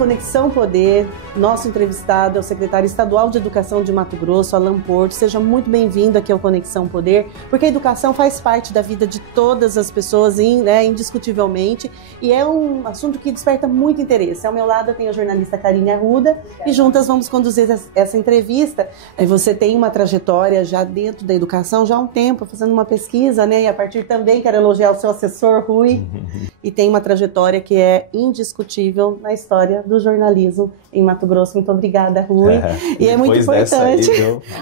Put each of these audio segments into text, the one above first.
Conexão Poder. Nosso entrevistado é o secretário estadual de Educação de Mato Grosso, Alan Porto. Seja muito bem-vindo aqui ao Conexão Poder, porque a educação faz parte da vida de todas as pessoas, indiscutivelmente, e é um assunto que desperta muito interesse. Ao meu lado eu tenho a jornalista Karine Arruda e juntas vamos conduzir essa entrevista. Você tem uma trajetória já dentro da educação, já há um tempo, fazendo uma pesquisa, né? E a partir também quero elogiar o seu assessor, Rui, e tem uma trajetória que é indiscutível na história do jornalismo em Mato Grosso. Muito obrigada, Rui. E é muito importante.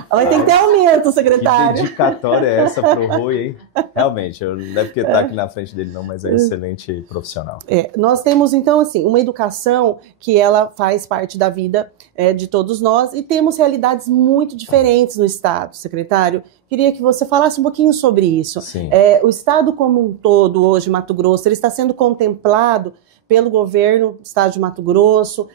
Vai ter que ter aumento, secretário. Que dedicatória é essa para o Rui, hein? Realmente, eu não deve estar aqui na frente dele não, mas é excelente profissional. Nós temos, então, assim, uma educação que ela faz parte da vida de todos nós e temos realidades muito diferentes no Estado, secretário. Queria que você falasse um pouquinho sobre isso. O Estado como um todo, hoje, Mato Grosso, ele está sendo contemplado pelo governo do Estado de Mato Grosso,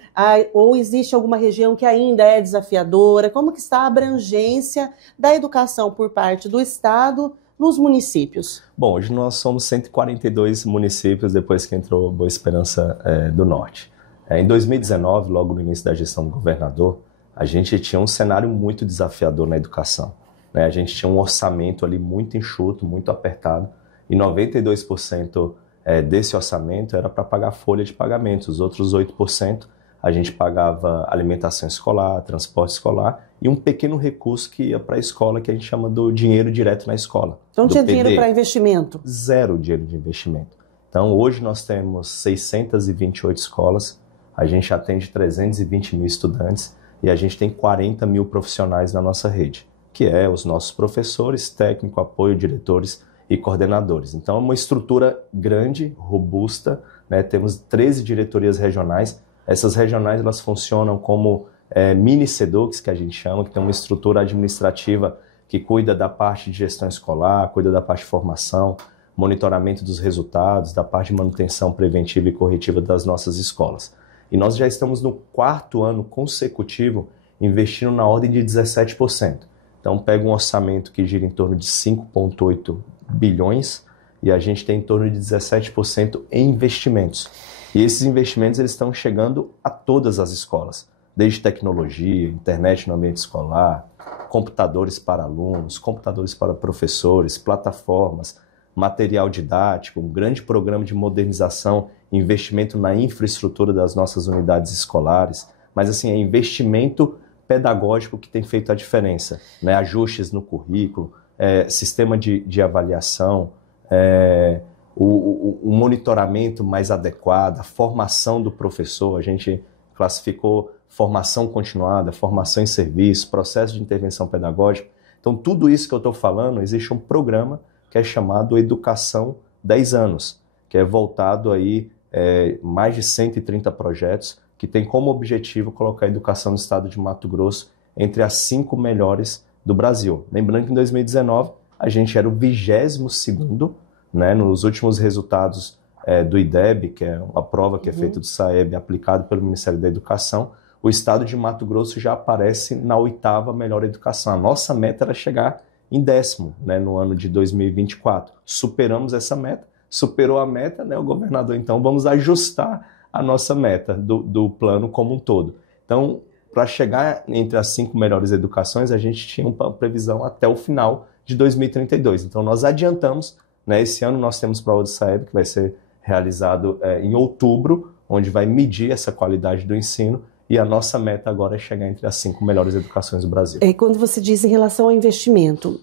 ou existe alguma região que ainda é desafiadora? Como que está a abrangência da educação por parte do Estado nos municípios? Bom, hoje nós somos 142 municípios depois que entrou Boa Esperança do Norte. Em 2019, logo no início da gestão do governador, a gente tinha um cenário muito desafiador na educação. A gente tinha um orçamento ali muito enxuto, muito apertado, e 92% desse orçamento era para pagar folha de pagamento. Os outros 8% a gente pagava alimentação escolar, transporte escolar e um pequeno recurso que ia para a escola, que a gente chama do dinheiro direto na escola. Então tinha dinheiro para investimento? Zero dinheiro de investimento. Então hoje nós temos 628 escolas, a gente atende 320 mil estudantes e a gente tem 40 mil profissionais na nossa rede, que é os nossos professores, técnico, apoio, diretores e coordenadores. Então é uma estrutura grande, robusta, né? Temos 13 diretorias regionais. Essas regionais elas funcionam como mini SEDUCs, que a gente chama, que tem uma estrutura administrativa que cuida da parte de gestão escolar, cuida da parte de formação, monitoramento dos resultados, da parte de manutenção preventiva e corretiva das nossas escolas. E nós já estamos no 4º ano consecutivo investindo na ordem de 17%. Então pega um orçamento que gira em torno de 5,8 bilhões e a gente tem em torno de 17% em investimentos. E esses investimentos eles estão chegando a todas as escolas, desde tecnologia, internet no ambiente escolar, computadores para alunos, computadores para professores, plataformas, material didático, um grande programa de modernização, investimento na infraestrutura das nossas unidades escolares, mas assim, é investimento pedagógico que tem feito a diferença, né? Ajustes no currículo, sistema de avaliação, o monitoramento mais adequado, a formação do professor, a gente classificou formação continuada, formação em serviço, processo de intervenção pedagógica. Então tudo isso que eu estou falando, existe um programa que é chamado Educação 10 anos, que é voltado aí mais de 130 projetos, que tem como objetivo colocar a educação no estado de Mato Grosso entre as 5 melhores do Brasil. Lembrando que em 2019 a gente era o 22º, né, nos últimos resultados do IDEB, que é uma prova que é feita do SAEB, aplicado pelo Ministério da Educação, o estado de Mato Grosso já aparece na 8ª melhor educação. A nossa meta era chegar em 10º, né, no ano de 2024. Superamos essa meta, superou a meta, né, o governador, então vamos ajustar a nossa meta do plano como um todo. Então, para chegar entre as 5 melhores educações, a gente tinha uma previsão até o final de 2032. Então, nós adiantamos, né, esse ano nós temos prova do SAEB, que vai ser realizado em outubro, onde vai medir essa qualidade do ensino, e a nossa meta agora é chegar entre as 5 melhores educações do Brasil. Quando você diz em relação ao investimento,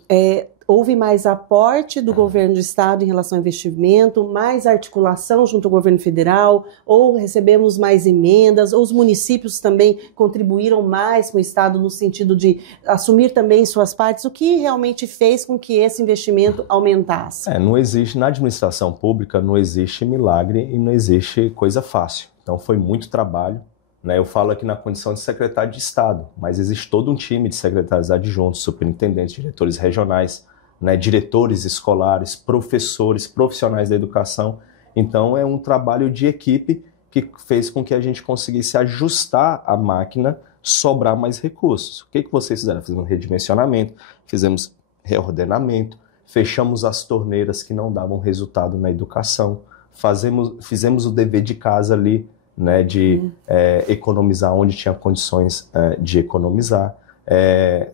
houve mais aporte do governo do estado em relação ao investimento, mais articulação junto ao governo federal, ou recebemos mais emendas, ou os municípios também contribuíram mais com o estado no sentido de assumir também suas partes? O que realmente fez com que esse investimento aumentasse? Não existe, na administração pública não existe milagre e não existe coisa fácil. Então foi muito trabalho. Eu falo aqui na condição de secretário de Estado, mas existe todo um time de secretários adjuntos, superintendentes, diretores regionais, diretores escolares, professores, profissionais da educação. Então é um trabalho de equipe que fez com que a gente conseguisse ajustar a máquina, sobrar mais recursos. O que vocês fizeram? Fizemos um redimensionamento, fizemos reordenamento, fechamos as torneiras que não davam resultado na educação, fizemos o dever de casa ali, né, de economizar onde tinha condições de economizar,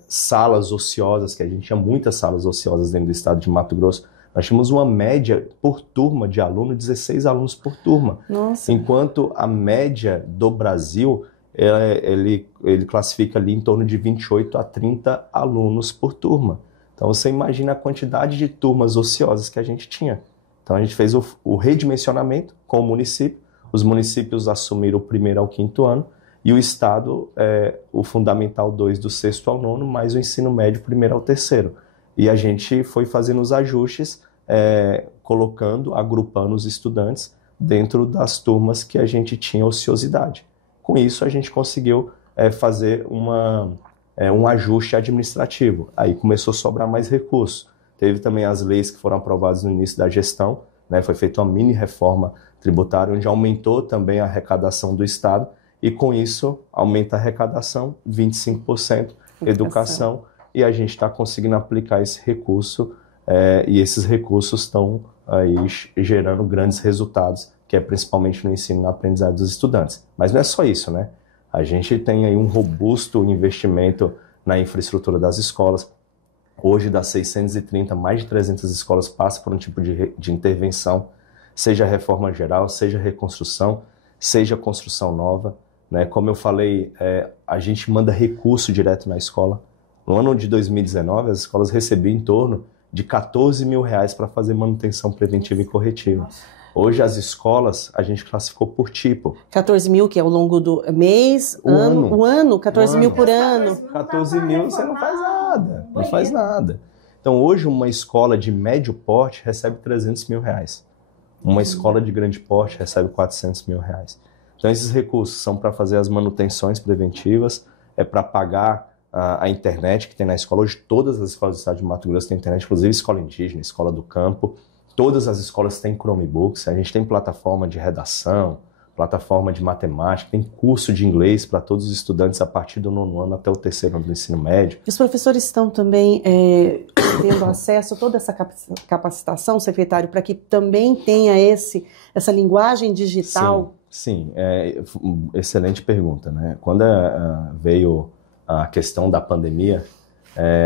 salas ociosas, que a gente tinha muitas salas ociosas dentro do estado de Mato Grosso. Nós tínhamos uma média por turma de aluno, 16 alunos por turma. Nossa. Enquanto a média do Brasil, ele classifica ali em torno de 28 a 30 alunos por turma. Então você imagina a quantidade de turmas ociosas que a gente tinha. Então a gente fez o redimensionamento com o município, os municípios assumiram o 1º ao 5º ano, e o Estado, o Fundamental 2 do 6º ao 9º, mais o ensino médio 1º ao 3º. E a gente foi fazendo os ajustes, agrupando os estudantes dentro das turmas que a gente tinha ociosidade. Com isso, a gente conseguiu fazer um ajuste administrativo. Aí começou a sobrar mais recursos. Teve também as leis que foram aprovadas no início da gestão, né? Foi feita uma mini reforma tributária, onde aumentou também a arrecadação do Estado, e com isso aumenta a arrecadação, 25%, educação, e a gente está conseguindo aplicar esse recurso, e esses recursos estão aí gerando grandes resultados, que é principalmente no ensino e na aprendizagem dos estudantes. Mas não é só isso, né? A gente tem aí um robusto investimento na infraestrutura das escolas. Hoje, das 630, mais de 300 escolas passam por um tipo de intervenção, seja reforma geral, seja reconstrução, seja construção nova, né? Como eu falei, a gente manda recurso direto na escola. No ano de 2019, as escolas recebiam em torno de R$14 mil para fazer manutenção preventiva e corretiva. Hoje as escolas, a gente classificou por tipo. 14 mil, que é ao longo do mês, o ano, 14 mil por ano. 14 mil você não faz nada, não faz nada. Então hoje uma escola de médio porte recebe R$300 mil. Uma escola de grande porte recebe R$400 mil. Então esses recursos são para fazer as manutenções preventivas, para pagar a internet que tem na escola. Hoje todas as escolas do estado de Mato Grosso têm internet, inclusive escola indígena, escola do campo. Todas as escolas têm Chromebooks, a gente tem plataforma de redação, plataforma de matemática, tem curso de inglês para todos os estudantes a partir do 9º ano até o 3º ano do ensino médio. Os professores estão também tendo acesso a toda essa capacitação, secretário, para que também tenha essa linguagem digital? Sim, excelente pergunta, né? Quando veio a questão da pandemia,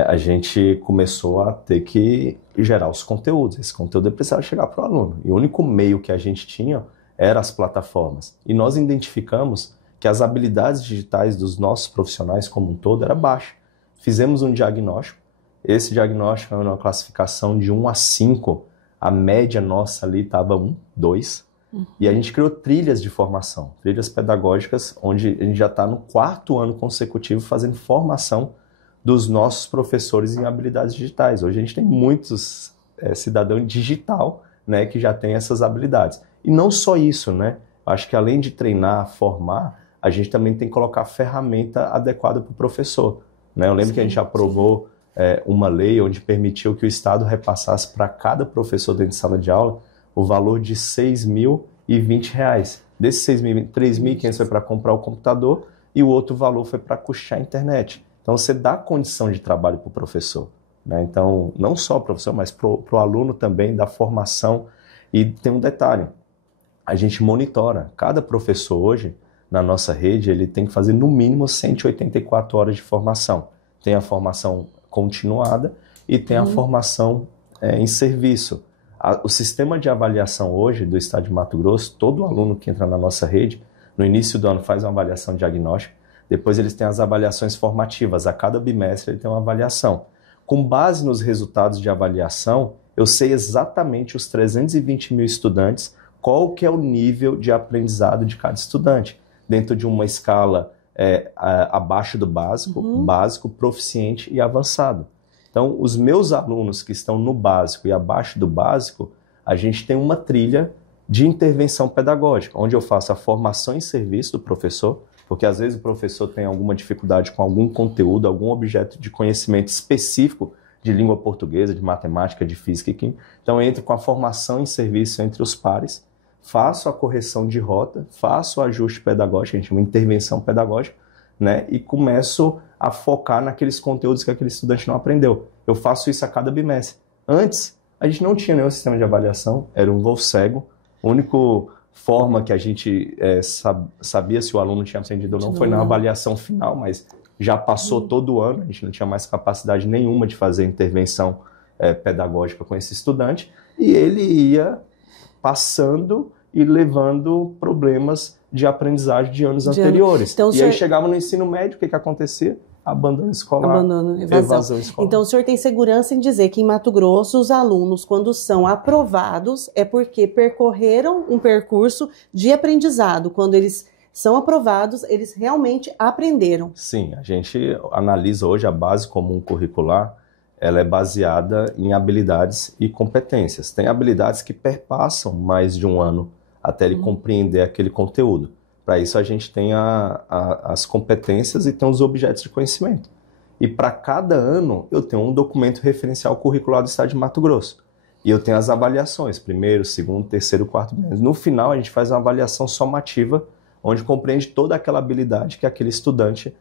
a gente começou a ter que gerar os conteúdos. Esse conteúdo precisava chegar para o aluno. E o único meio que a gente tinha eram as plataformas. E nós identificamos que as habilidades digitais dos nossos profissionais como um todo era baixa. Fizemos um diagnóstico. Esse diagnóstico é uma classificação de 1 a 5. A média nossa ali estava 1, 2. E a gente criou trilhas de formação, trilhas pedagógicas, onde a gente já está no 4º ano consecutivo fazendo formação dos nossos professores em habilidades digitais. Hoje a gente tem muitos cidadãos digital, né, que já tem essas habilidades. E não só isso, né? Acho que além de treinar, formar, a gente também tem que colocar a ferramenta adequada para o professor, né? Eu lembro que a gente aprovou uma lei onde permitiu que o Estado repassasse para cada professor dentro de sala de aula o valor de R$6.020. Desses R$3.500 foi para comprar o computador e o outro valor foi para custear a internet. Então, você dá condição de trabalho para o professor, né? Então, não só o professor, mas para o aluno também, da formação. E tem um detalhe, a gente monitora. Cada professor hoje, na nossa rede, ele tem que fazer no mínimo 184 horas de formação. Tem a formação continuada e tem a formação em serviço. O sistema de avaliação hoje do estado de Mato Grosso, todo aluno que entra na nossa rede, no início do ano faz uma avaliação diagnóstica, depois eles têm as avaliações formativas, a cada bimestre ele tem uma avaliação. Com base nos resultados de avaliação, eu sei exatamente os 320 mil estudantes, qual que é o nível de aprendizado de cada estudante, dentro de uma escala abaixo do básico, básico, proficiente e avançado. Então, os meus alunos que estão no básico e abaixo do básico, a gente tem uma trilha de intervenção pedagógica, onde eu faço a formação em serviço do professor, porque às vezes o professor tem alguma dificuldade com algum conteúdo, algum objeto de conhecimento específico de língua portuguesa, de matemática, de física e química. Então, eu entro com a formação em serviço entre os pares, faço a correção de rota, faço o ajuste pedagógico, a gente chama de intervenção pedagógica, né? E começo a focar naqueles conteúdos que aquele estudante não aprendeu. Eu faço isso a cada bimestre. Antes, a gente não tinha nenhum sistema de avaliação, era um voo cego. O único forma que a gente sabia se o aluno tinha aprendido ou não foi na avaliação final, mas já passou todo o ano, a gente não tinha mais capacidade nenhuma de fazer intervenção pedagógica com esse estudante, e ele ia passando e levando problemas de aprendizagem de anos anteriores. Então, aí chegava no ensino médio, o que acontecia? Abandono escolar, evasão escolar. Então, o senhor tem segurança em dizer que em Mato Grosso, os alunos, quando são aprovados, é porque percorreram um percurso de aprendizado. Quando eles são aprovados, eles realmente aprenderam. Sim, a gente analisa hoje a base comum curricular, ela é baseada em habilidades e competências. Tem habilidades que perpassam mais de um ano até ele compreender aquele conteúdo. Para isso a gente tem as competências e tem os objetos de conhecimento. E para cada ano eu tenho um documento referencial curricular do Estado de Mato Grosso. E eu tenho as avaliações, primeiro, segundo, terceiro, quarto mês. No final a gente faz uma avaliação somativa, onde compreende toda aquela habilidade que aquele estudante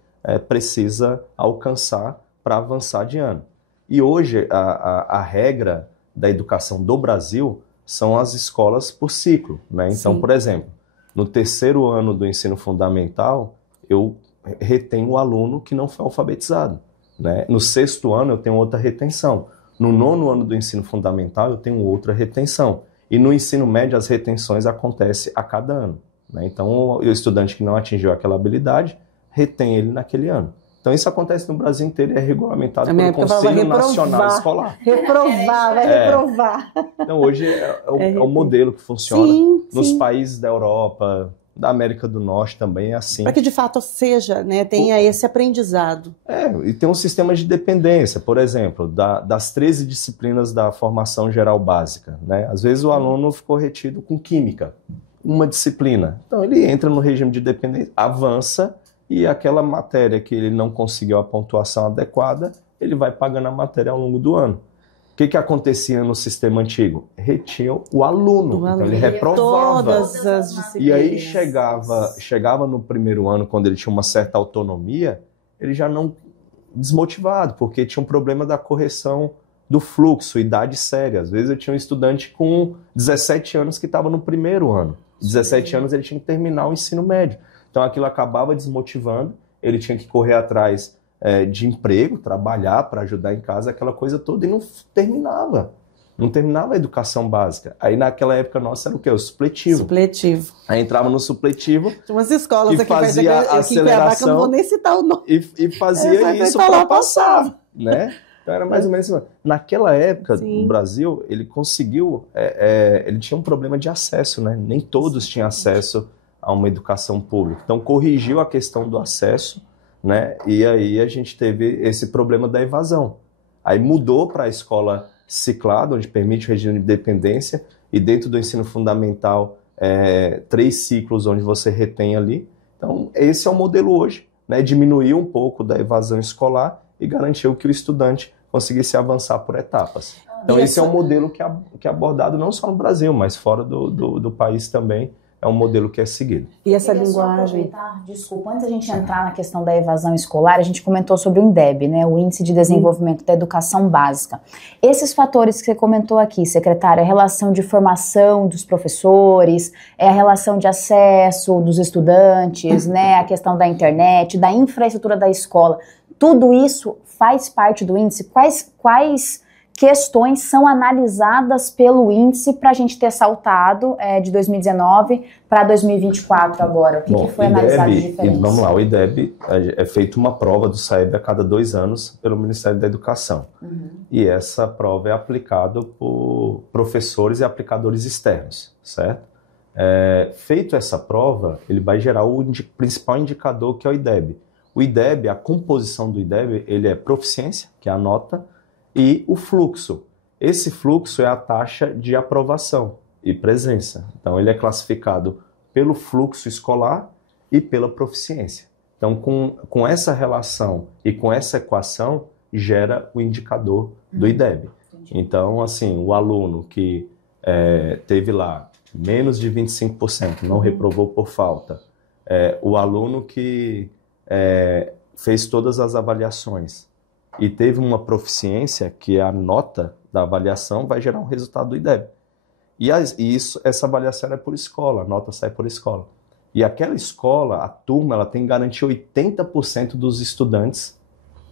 precisa alcançar para avançar de ano. E hoje a regra da educação do Brasil são as escolas por ciclo, né? Então, por exemplo, no terceiro ano do ensino fundamental, eu retenho o aluno que não foi alfabetizado, né? No sexto ano, eu tenho outra retenção. No nono ano do ensino fundamental, eu tenho outra retenção. E no ensino médio, as retenções acontecem a cada ano, né? Então, o estudante que não atingiu aquela habilidade, retém ele naquele ano. Então, isso acontece no Brasil inteiro e é regulamentado pelo Conselho Nacional Escolar. Reprovar. Então, hoje é o modelo que funciona. Nos países da Europa, da América do Norte também é assim. Para que, de fato, seja, né, tenha esse aprendizado. E tem um sistema de dependência, por exemplo, das 13 disciplinas da formação geral básica, né? Às vezes o aluno ficou retido com química, uma disciplina. Então, ele entra no regime de dependência, avança, e aquela matéria que ele não conseguiu a pontuação adequada, ele vai pagando a matéria ao longo do ano. O que acontecia no sistema antigo? Retinha o aluno, então ele reprovava. Todas as disciplinas. E aí chegava no primeiro ano, quando ele tinha uma certa autonomia, ele já não desmotivado, porque tinha um problema da correção do fluxo, idade séria. Às vezes eu tinha um estudante com 17 anos que estava no primeiro ano. 17 anos ele tinha que terminar o ensino médio. Então aquilo acabava desmotivando, ele tinha que correr atrás de emprego, trabalhar para ajudar em casa, aquela coisa toda, e não terminava. Não terminava a educação básica. Aí naquela época nossa era o quê? O supletivo. Supletivo. Aí entrava no supletivo. Tinha umas escolas que aqui fazia a aceleração, eu não vou nem citar o nome. E fazia isso para passar, né? Então era mais ou menos assim. Naquela época, no Brasil, ele conseguiu, ele tinha um problema de acesso, né? Nem todos tinham acesso a uma educação pública. Então corrigiu a questão do acesso, né? E aí a gente teve esse problema da evasão. Aí mudou para a escola ciclada, onde permite o regime de dependência, e dentro do ensino fundamental 3 ciclos onde você retém ali. Então esse é o modelo hoje, né? Diminuiu um pouco da evasão escolar e garantiu que o estudante conseguisse avançar por etapas. Então esse é um modelo que é abordado não só no Brasil, mas fora do país também. É um modelo que é seguido. E essa linguagem... Desculpa, antes da gente entrar na questão da evasão escolar, a gente comentou sobre o INDEB, né, o Índice de Desenvolvimento da Educação Básica. Esses fatores que você comentou aqui, secretária, a relação de formação dos professores, a relação de acesso dos estudantes, né, a questão da internet, da infraestrutura da escola, tudo isso faz parte do índice? Quais questões são analisadas pelo índice para a gente ter saltado de 2019 para 2024 agora? O que foi analisado de diferente? Vamos lá, o IDEB é feita uma prova do SAEB a cada 2 anos pelo Ministério da Educação. E essa prova é aplicada por professores e aplicadores externos, certo? Feito essa prova, ele vai gerar o principal indicador, que é o IDEB. O IDEB, a composição do IDEB, ele é proficiência, que é a nota, e o fluxo. Esse fluxo é a taxa de aprovação e presença. Então, ele é classificado pelo fluxo escolar e pela proficiência. Então, com essa relação e com essa equação, gera o indicador do IDEB. Então, assim, o aluno que teve lá menos de 25%, não reprovou por falta, o aluno que fez todas as avaliações, e teve uma proficiência, que é a nota da avaliação, vai gerar um resultado do IDEB. E essa avaliação é por escola, a nota sai por escola. E aquela escola, a turma, ela tem que garantir 80% dos estudantes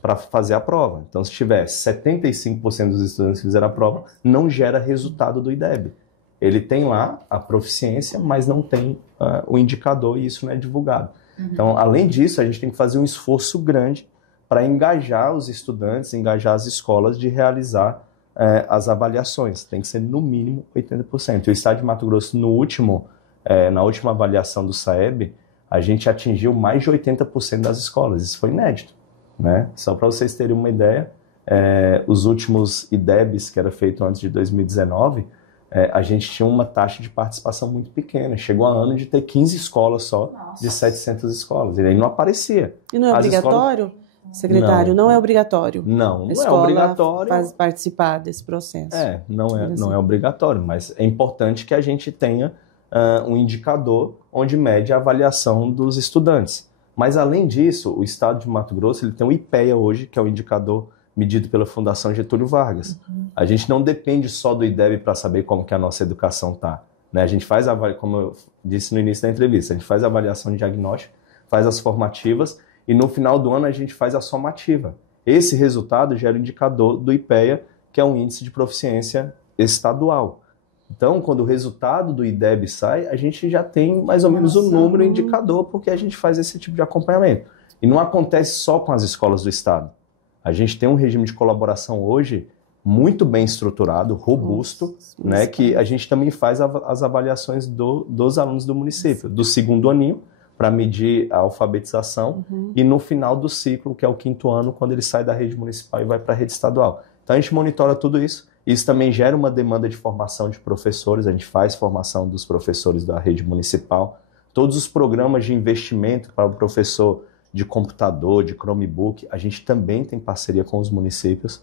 para fazer a prova. Então, se tiver 75% dos estudantes que fizeram a prova, não gera resultado do IDEB. Ele tem lá a proficiência, mas não tem o indicador e isso não é divulgado. Então, além disso, a gente tem que fazer um esforço grande para engajar os estudantes, engajar as escolas de realizar as avaliações. Tem que ser no mínimo 80%. E o Estado de Mato Grosso, na última avaliação do SAEB, a gente atingiu mais de 80% das escolas. Isso foi inédito, né? Só para vocês terem uma ideia, os últimos IDEBs, que era feito antes de 2019, a gente tinha uma taxa de participação muito pequena. Chegou a ano de ter 15 escolas só, de 700 escolas. E aí não aparecia. E não é obrigatório? Secretário, não é obrigatório. Não é obrigatório. Participar desse processo. Não é obrigatório, mas é importante que a gente tenha um indicador onde mede a avaliação dos estudantes. Mas, além disso, o Estado de Mato Grosso ele tem o IPEA hoje, que é o indicador medido pela Fundação Getúlio Vargas. A gente não depende só do IDEB para saber como que a nossa educação está, né? A gente faz, como eu disse no início da entrevista, a gente faz a avaliação de diagnóstico, faz as formativas, e no final do ano a gente faz a somativa. Esse resultado gera o indicador do IPEA, que é um índice de proficiência estadual. Então, quando o resultado do IDEB sai, a gente já tem mais ou menos o número indicador, porque a gente faz esse tipo de acompanhamento. E não acontece só com as escolas do Estado. A gente tem um regime de colaboração hoje muito bem estruturado, robusto, né, que a gente também faz as avaliações dos alunos do município, do segundo aninho, para medir a alfabetização, e no final do ciclo, que é o 5º ano, quando ele sai da rede municipal e vai para a rede estadual. Então a gente monitora tudo isso. Isso também gera uma demanda de formação de professores, a gente faz formação dos professores da rede municipal. Todos os programas de investimento para o professor de computador, de Chromebook, a gente também tem parceria com os municípios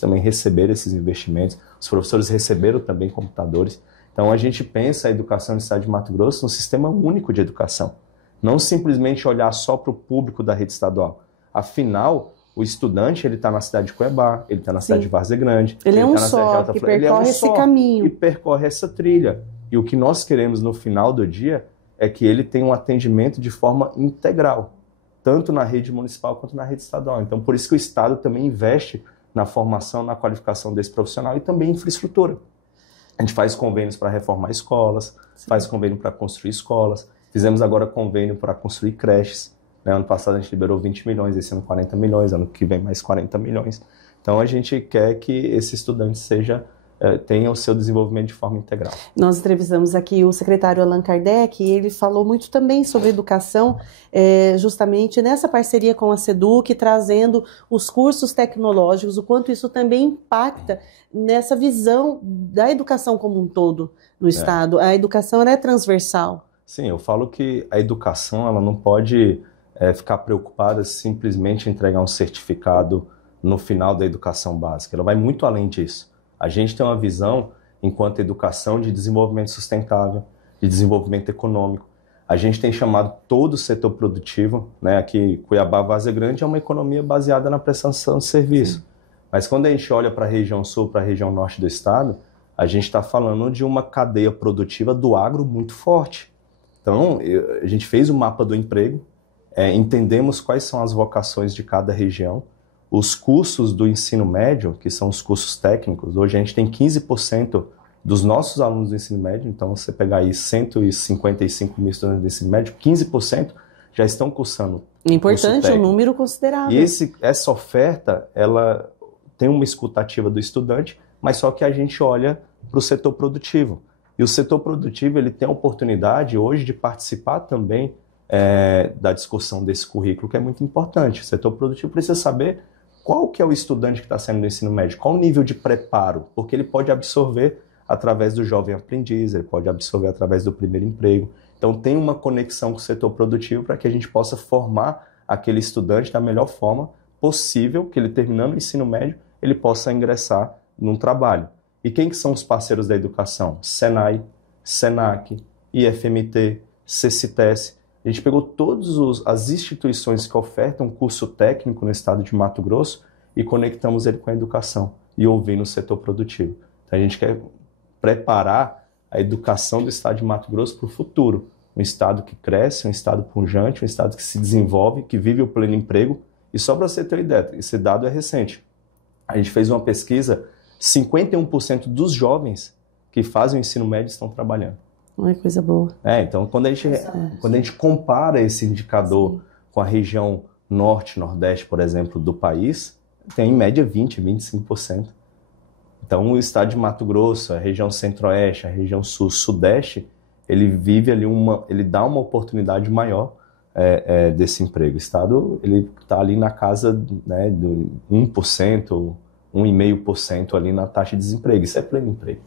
também receberam esses investimentos, os professores receberam também computadores. Então a gente pensa a educação no Estado de Mato Grosso num sistema único de educação. Não simplesmente olhar só para o público da rede estadual. Afinal, o estudante ele está na cidade de Cuiabá, ele está na cidade de Várzea Grande. Ele é um só, que percorre esse caminho. E percorre essa trilha. E o que nós queremos no final do dia é que ele tenha um atendimento de forma integral, tanto na rede municipal quanto na rede estadual. Então, por isso que o Estado também investe na formação, na qualificação desse profissional e também em infraestrutura. A gente faz convênios para reformar escolas, faz convênio para construir escolas. Fizemos agora convênio para construir creches. Né? Ano passado a gente liberou 20 milhões, esse ano 40 milhões, ano que vem mais 40 milhões. Então a gente quer que esse estudante tenha o seu desenvolvimento de forma integral. Nós entrevistamos aqui o secretário Allan Kardec e ele falou muito também sobre educação, justamente nessa parceria com a SEDUC, trazendo os cursos tecnológicos, o quanto isso também impacta nessa visão da educação como um todo no Estado. A educação ela é transversal. Sim, eu falo que a educação ela não pode ficar preocupada simplesmente em entregar um certificado no final da educação básica. Ela vai muito além disso. A gente tem uma visão, enquanto educação, de desenvolvimento sustentável, de desenvolvimento econômico. A gente tem chamado todo o setor produtivo, né? Aqui, Cuiabá, Várzea Grande é uma economia baseada na prestação de serviço. Mas quando a gente olha para a região sul, para a região norte do estado, a gente está falando de uma cadeia produtiva do agro muito forte. Então, a gente fez o mapa do emprego, entendemos quais são as vocações de cada região. Os cursos do ensino médio, que são os cursos técnicos, hoje a gente tem 15% dos nossos alunos do ensino médio, então você pegar aí 155 mil estudantes do ensino médio, 15% já estão cursando. Importante, um número considerável. E essa oferta, ela tem uma escutativa do estudante, mas só que a gente olha para o setor produtivo. E o setor produtivo ele tem a oportunidade hoje de participar também da discussão desse currículo, que é muito importante. O setor produtivo precisa saber qual que é o estudante que está saindo do ensino médio, qual o nível de preparo, porque ele pode absorver através do jovem aprendiz, ele pode absorver através do primeiro emprego. Então tem uma conexão com o setor produtivo para que a gente possa formar aquele estudante da melhor forma possível, que ele terminando o ensino médio, ele possa ingressar num trabalho. E quem que são os parceiros da educação? Senai, Senac, IFMT, CCTES. A gente pegou todas as instituições que ofertam curso técnico no estado de Mato Grosso e conectamos ele com a educação e ouvindo o setor produtivo. Então a gente quer preparar a educação do estado de Mato Grosso para o futuro. Um estado que cresce, um estado pujante, um estado que se desenvolve, que vive o pleno emprego. E só para você ter uma ideia, esse dado é recente. A gente fez uma pesquisa, 51% dos jovens que fazem o ensino médio estão trabalhando. Não é coisa boa. Então, quando a gente compara esse indicador com a região norte, nordeste, por exemplo, do país, tem em média 20%, 25%. Então, o estado de Mato Grosso, a região centro-oeste, a região sul, sudeste, ele vive ali ele dá uma oportunidade maior desse emprego. O estado, ele está ali na casa, né, do 1%, 1,5% ali na taxa de desemprego. Isso é pleno emprego.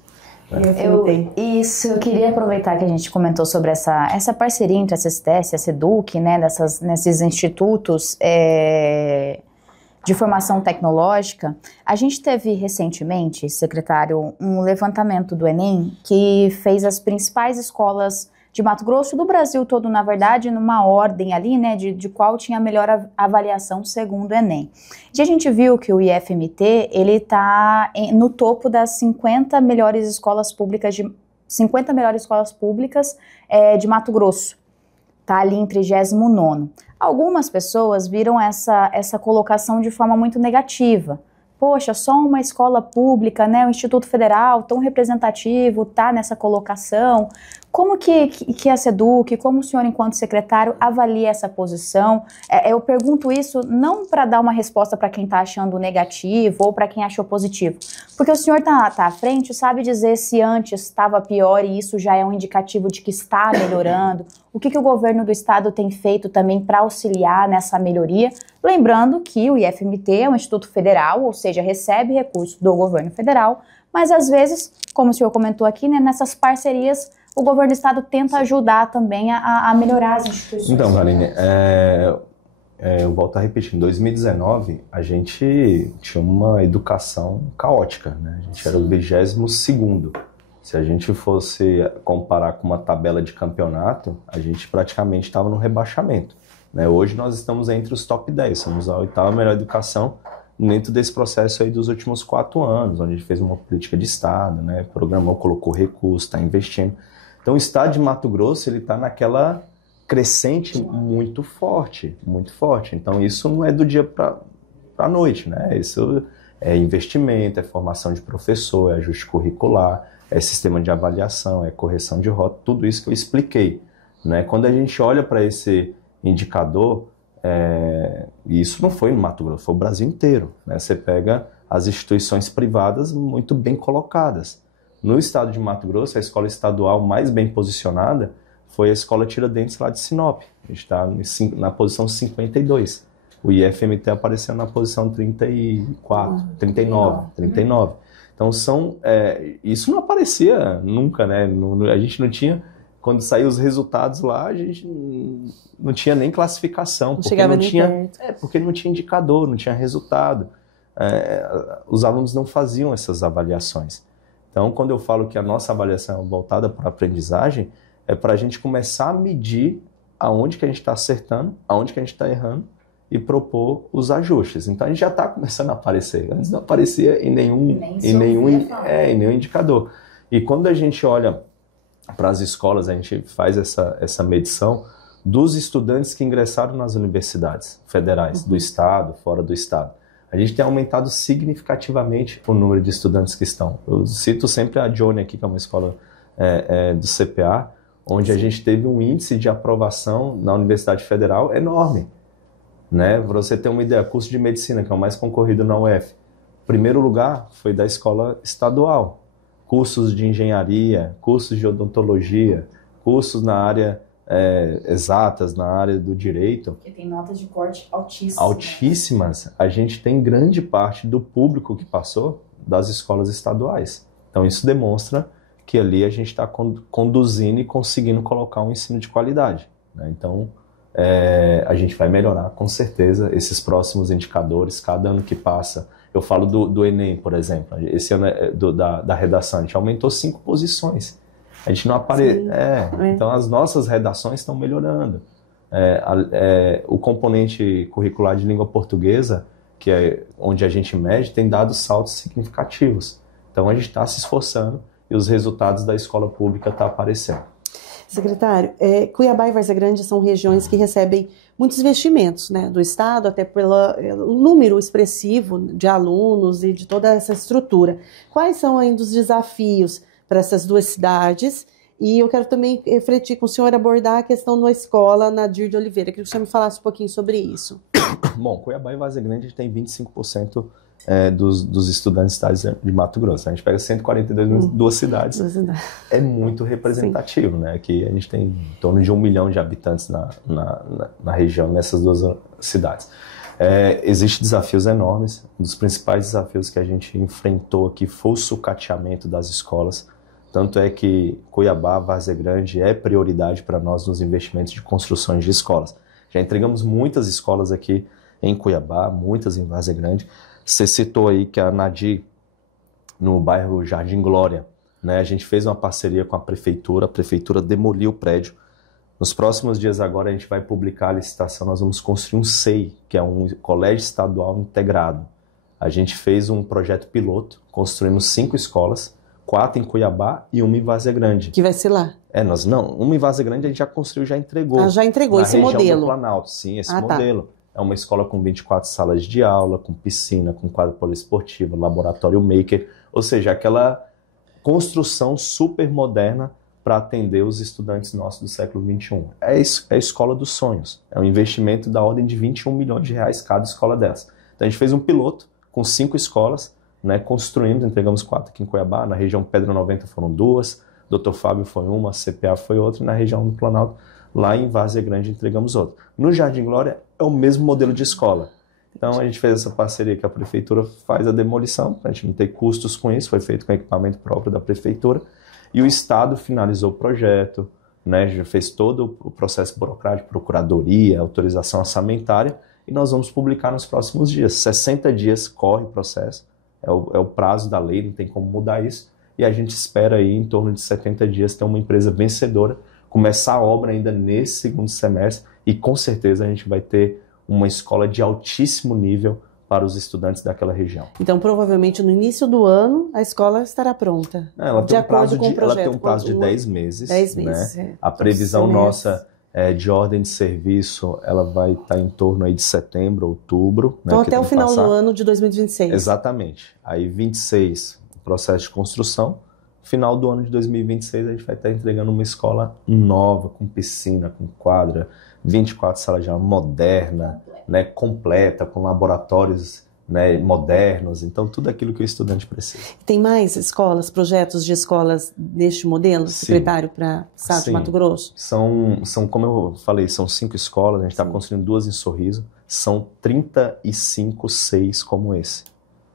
Eu queria aproveitar que a gente comentou sobre essa parceria entre a SESTES e a SEDUC, né, nesses institutos de formação tecnológica. A gente teve recentemente, secretário, um levantamento do Enem que fez as principais escolas de Mato Grosso, do Brasil todo, na verdade, numa ordem ali, né, de qual tinha a melhor avaliação segundo o Enem. E a gente viu que o IFMT, ele está no topo das 50 melhores escolas públicas de Mato Grosso. Está ali em 39º. Algumas pessoas viram essa colocação de forma muito negativa. Poxa, só uma escola pública, né, o Instituto Federal, tão representativo, tá nessa colocação. Como que a SEDUC, como o senhor, enquanto secretário, avalia essa posição? Eu pergunto isso não para dar uma resposta para quem está achando negativo ou para quem achou positivo, porque o senhor está à frente, sabe dizer se antes estava pior e isso já é um indicativo de que está melhorando. O que o governo do estado tem feito também para auxiliar nessa melhoria? Lembrando que o IFMT é um instituto federal, ou seja, recebe recursos do governo federal, mas às vezes, como o senhor comentou aqui, né, nessas parcerias, o governo do estado tenta ajudar também a melhorar as instituições. Então, Karine, eu volto a repetir, em 2019 a gente tinha uma educação caótica, né? A gente era o 22º. Se a gente fosse comparar com uma tabela de campeonato, a gente praticamente estava no rebaixamento, né? Hoje nós estamos entre os top 10, somos a 8ª melhor educação dentro desse processo aí dos últimos 4 anos, onde a gente fez uma política de estado, né? Programou, colocou recursos, está investindo. Então o estado de Mato Grosso, ele está naquela crescente muito forte, muito forte. Então isso não é do dia para a noite, né? Isso é investimento, é formação de professor, é ajuste curricular, é sistema de avaliação, é correção de rota, tudo isso que eu expliquei, né? Quando a gente olha para esse indicador, isso não foi no Mato Grosso, foi o Brasil inteiro, né? Você pega as instituições privadas muito bem colocadas. No estado de Mato Grosso, a escola estadual mais bem posicionada foi a Escola Tiradentes lá de Sinop. A gente está na posição 52. O IFMT apareceu na posição 39. Então isso não aparecia nunca, né? A gente não tinha, quando saíam os resultados lá, a gente não tinha nem classificação, porque não tinha indicador, não tinha resultado. Os alunos não faziam essas avaliações. Então, quando eu falo que a nossa avaliação é voltada para a aprendizagem, é para a gente começar a medir aonde que a gente está acertando, aonde que a gente está errando e propor os ajustes. Então, a gente já está começando a aparecer. Antes não aparecia em nenhum indicador. E quando a gente olha para as escolas, a gente faz essa medição dos estudantes que ingressaram nas universidades federais, do estado, fora do estado. A gente tem aumentado significativamente o número de estudantes que estão. Eu cito sempre a Johnny aqui, que é uma escola do CPA, onde a gente teve um índice de aprovação na Universidade Federal enorme. Né? Para você ter uma ideia, curso de medicina, que é o mais concorrido na UF, primeiro lugar foi da escola estadual. Cursos de engenharia, cursos de odontologia, cursos na área exatas, na área do direito. Que tem notas de corte altíssimas. Altíssimas. A gente tem grande parte do público que passou das escolas estaduais. Então isso demonstra que ali a gente está conduzindo e conseguindo colocar um ensino de qualidade, né? Então a gente vai melhorar com certeza esses próximos indicadores, cada ano que passa. Eu falo do Enem, por exemplo, esse ano da redação, a gente aumentou 5 posições. A gente não aparece. Então as nossas redações estão melhorando. O componente curricular de língua portuguesa, que é onde a gente mede, tem dado saltos significativos. Então a gente está se esforçando e os resultados da escola pública estão aparecendo. Secretário, Cuiabá e Várzea Grande são regiões que recebem muitos investimentos, né, do Estado, até pelo número expressivo de alunos e de toda essa estrutura. Quais são ainda os desafios para essas duas cidades? E eu quero também refletir com o senhor, abordar a questão da escola Nadir de Oliveira. Queria que o senhor me falasse um pouquinho sobre isso. Bom, Cuiabá e Várzea Grande tem 25% dos estudantes estados de Mato Grosso. A gente pega 142 cidades. É muito representativo, né? Aqui a gente tem em torno de 1 milhão de habitantes na região, nessas duas cidades. Existem desafios enormes. Um dos principais desafios que a gente enfrentou aqui foi o sucateamento das escolas. Tanto é que Cuiabá, Várzea Grande é prioridade para nós nos investimentos de construções de escolas. Já entregamos muitas escolas aqui em Cuiabá, muitas em Várzea Grande. Você citou aí que a Nadir, no bairro Jardim Glória, né, a gente fez uma parceria com a prefeitura demoliu o prédio. Nos próximos dias agora a gente vai publicar a licitação, nós vamos construir um CEI, que é um colégio estadual integrado. A gente fez um projeto piloto, construímos 5 escolas, 4 em Cuiabá e 1 em Várzea Grande. Que vai ser lá? Uma em Várzea Grande a gente já construiu, já entregou. Ah, já entregou esse modelo? Na região do Planalto, sim, esse modelo. Tá. É uma escola com 24 salas de aula, com piscina, com quadra poliesportiva, laboratório maker, ou seja, aquela construção super moderna para atender os estudantes nossos do século XXI. É a escola dos sonhos. É um investimento da ordem de 21 milhões de reais cada escola dessa. Então a gente fez um piloto com 5 escolas, né, construindo, entregamos 4 aqui em Cuiabá, na região Pedra 90 foram 2, Dr. Fábio foi uma, CPA foi outra, e na região do Planalto, lá em Várzea Grande, entregamos outra. No Jardim Glória é o mesmo modelo de escola. Então a gente fez essa parceria que a prefeitura faz a demolição, para a gente não ter custos com isso, foi feito com equipamento próprio da prefeitura, e o Estado finalizou o projeto, né, já fez todo o processo burocrático, procuradoria, autorização orçamentária, e nós vamos publicar nos próximos dias. 60 dias corre o processo, é o prazo da lei, não tem como mudar isso, e a gente espera aí em torno de 70 dias ter uma empresa vencedora, começar a obra ainda nesse segundo semestre, e com certeza a gente vai ter uma escola de altíssimo nível para os estudantes daquela região. Então, provavelmente no início do ano a escola estará pronta. Ela tem um prazo de 10 meses. 10 meses. Né? A previsão nossa de ordem de serviço, ela vai estar em torno aí de setembro, outubro. Então, né, até o final do ano de 2026. Exatamente. Aí 26, processo de construção. Final do ano de 2026 a gente vai estar entregando uma escola nova, com piscina, com quadra, 24 salas de aula, moderna, né, completa, com laboratórios, né, modernos, então tudo aquilo que o estudante precisa. Tem mais escolas, projetos de escolas deste modelo, secretário, para o estado de Mato Grosso? São, como eu falei, são 5 escolas, a gente está construindo 2 em Sorriso, são 35 CEIs como esse.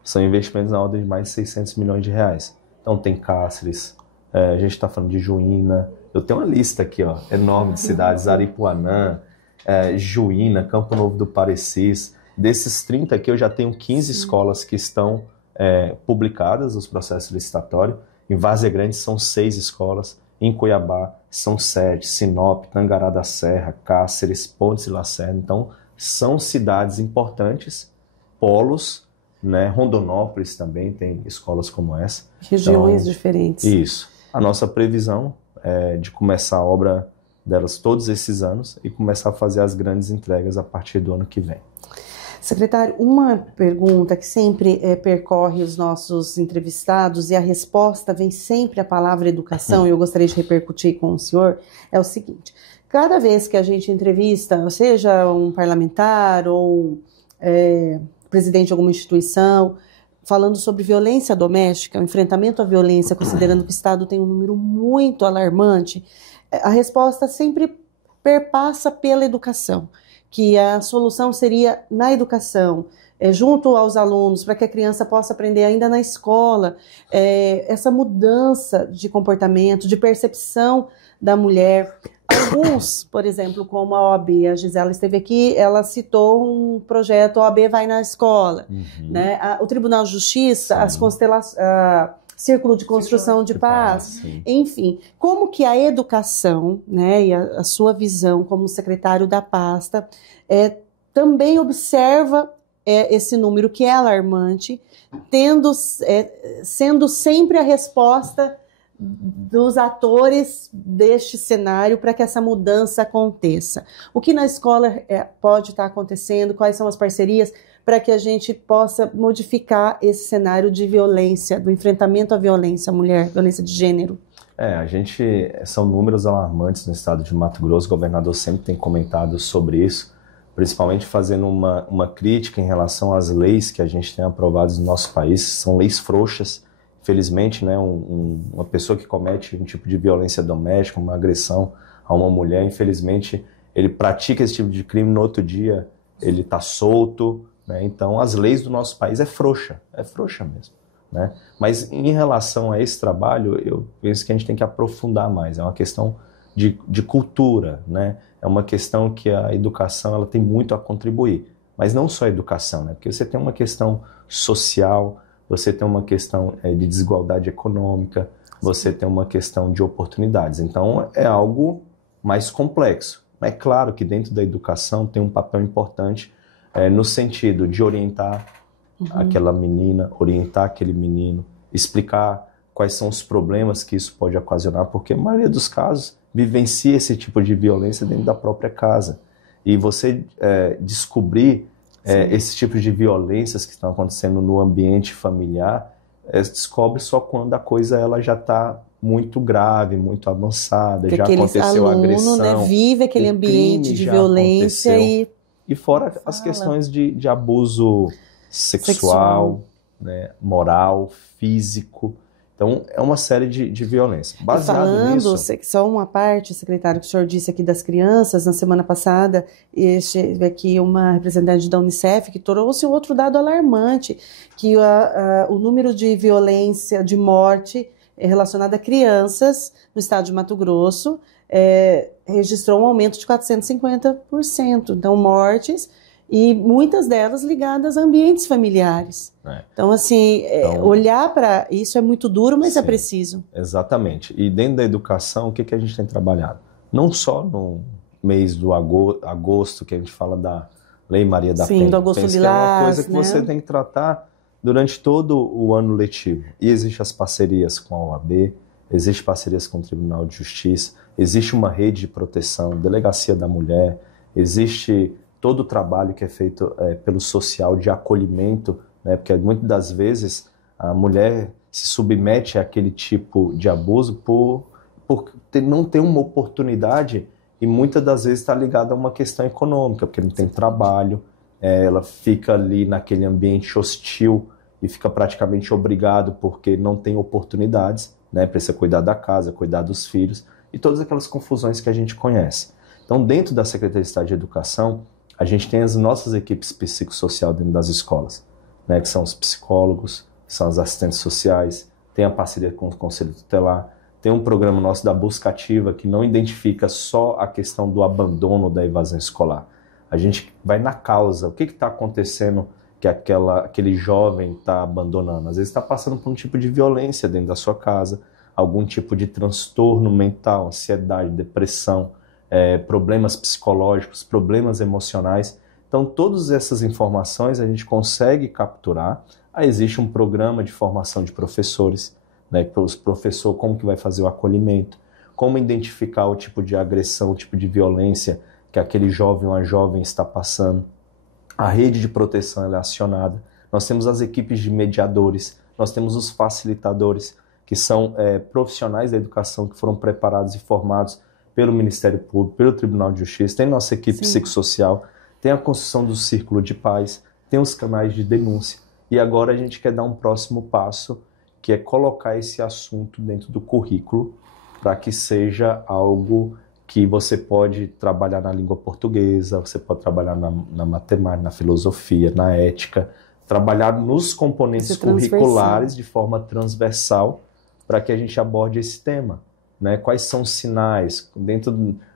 São investimentos na ordem de mais de 600 milhões de reais. Então tem Cáceres, a gente está falando de Juína, eu tenho uma lista aqui ó, enorme de cidades, Aripuanã, Juína, Campo Novo do Parecis. Desses 30 aqui eu já tenho 15 escolas que estão publicadas nos processos licitatórios. Em Várzea Grande são 6 escolas, em Cuiabá são 7, Sinop, Tangará da Serra, Cáceres, Pontes e Lacerda. Então são cidades importantes, polos, né? Rondonópolis também tem escolas como essa. Regiões diferentes. Isso. A nossa previsão é de começar a obra delas todos esses anos e começar a fazer as grandes entregas a partir do ano que vem. Secretário, uma pergunta que sempre percorre os nossos entrevistados e a resposta vem sempre a palavra educação, e eu gostaria de repercutir com o senhor, é o seguinte: cada vez que a gente entrevista, seja um parlamentar ou presidente de alguma instituição, falando sobre violência doméstica, o enfrentamento à violência, considerando que o Estado tem um número muito alarmante, a resposta sempre perpassa pela educação, que a solução seria na educação, junto aos alunos, para que a criança possa aprender ainda na escola, essa mudança de comportamento, de percepção da mulher. Alguns, por exemplo, como a OAB, a Gisela esteve aqui, ela citou um projeto OAB vai na escola, né? O Tribunal de Justiça, as constelações, Círculo de Construção de Paz, enfim, como que a educação, né, e a sua visão como secretário da pasta também observa esse número que é alarmante, sendo sempre a resposta dos atores deste cenário para que essa mudança aconteça. O que na escola pode estar acontecendo, quais são as parcerias para que a gente possa modificar esse cenário de violência, do enfrentamento à violência à mulher, violência de gênero? São números alarmantes no estado de Mato Grosso, o governador sempre tem comentado sobre isso, principalmente fazendo uma crítica em relação às leis que a gente tem aprovadas no nosso país, são leis frouxas. Infelizmente, né, uma pessoa que comete um tipo de violência doméstica, uma agressão a uma mulher, infelizmente, ele pratica esse tipo de crime, no outro dia ele está solto, né? Então, as leis do nosso país é frouxa mesmo, né? Mas em relação a esse trabalho, eu penso que a gente tem que aprofundar mais, é uma questão de cultura, né? É uma questão que a educação ela tem muito a contribuir, mas não só a educação, né? Porque você tem uma questão social, você tem uma questão de desigualdade econômica, você tem uma questão de oportunidades. Então, é algo mais complexo. É claro que dentro da educação tem um papel importante no sentido de orientar aquela menina, orientar aquele menino, explicar quais são os problemas que isso pode ocasionar, porque a maioria dos casos vivencia esse tipo de violência dentro da própria casa. E você descobrir esse tipo de violências que estão acontecendo no ambiente familiar, descobre só quando a coisa ela já está muito grave, muito avançada, já aconteceu a agressão. Né, vive aquele ambiente de violência e fora as questões de abuso sexual. Né, moral, físico. Então, é uma série de violência. Baseado nisso... Só uma parte, secretário, que o senhor disse aqui das crianças, na semana passada, esteve aqui uma representante da Unicef que trouxe outro dado alarmante, que o número de violência, de morte relacionada a crianças no estado de Mato Grosso registrou um aumento de 450%. Então, mortes... e muitas delas ligadas a ambientes familiares. Então, assim, olhar para isso é muito duro, mas sim, é preciso. Exatamente. E dentro da educação, o que a gente tem trabalhado? Não só no mês do agosto, que a gente fala da Lei Maria da Penha. Sim, do agosto lilás, que é uma coisa que você tem que tratar durante todo o ano letivo. E existem as parcerias com a OAB, existem parcerias com o Tribunal de Justiça, existe uma rede de proteção, Delegacia da Mulher, existe... todo o trabalho que é feito pelo social de acolhimento, né, porque muitas das vezes a mulher se submete àquele tipo de abuso por não ter uma oportunidade e muitas das vezes está ligada a uma questão econômica, porque não tem trabalho, ela fica ali naquele ambiente hostil e fica praticamente obrigado porque não tem oportunidades, né, precisa cuidar da casa, cuidar dos filhos e todas aquelas confusões que a gente conhece. Então, dentro da Secretaria de Estado de Educação, a gente tem as nossas equipes psicossocial dentro das escolas, né, que são os psicólogos, são os assistentes sociais, tem a parceria com o Conselho Tutelar, tem um programa nosso da busca ativa que não identifica só a questão do abandono da evasão escolar. A gente vai na causa, o que está acontecendo que aquele jovem está abandonando? Às vezes está passando por um tipo de violência dentro da sua casa, algum tipo de transtorno mental, ansiedade, depressão, problemas psicológicos, problemas emocionais. Então, todas essas informações a gente consegue capturar. Aí existe um programa de formação de professores, né, para os professores, como que vai fazer o acolhimento, como identificar o tipo de agressão, o tipo de violência que aquele jovem ou a jovem está passando. A rede de proteção ela é acionada. Nós temos as equipes de mediadores, nós temos os facilitadores, que são profissionais da educação que foram preparados e formados pelo Ministério Público, pelo Tribunal de Justiça, tem nossa equipe psicossocial, tem a construção do círculo de paz, tem os canais de denúncia. E agora a gente quer dar um próximo passo, que é colocar esse assunto dentro do currículo, para que seja algo que você pode trabalhar na língua portuguesa, você pode trabalhar na matemática, na filosofia, na ética, trabalhar nos componentes curriculares de forma transversal, para que a gente aborde esse tema. Né? Quais são os sinais,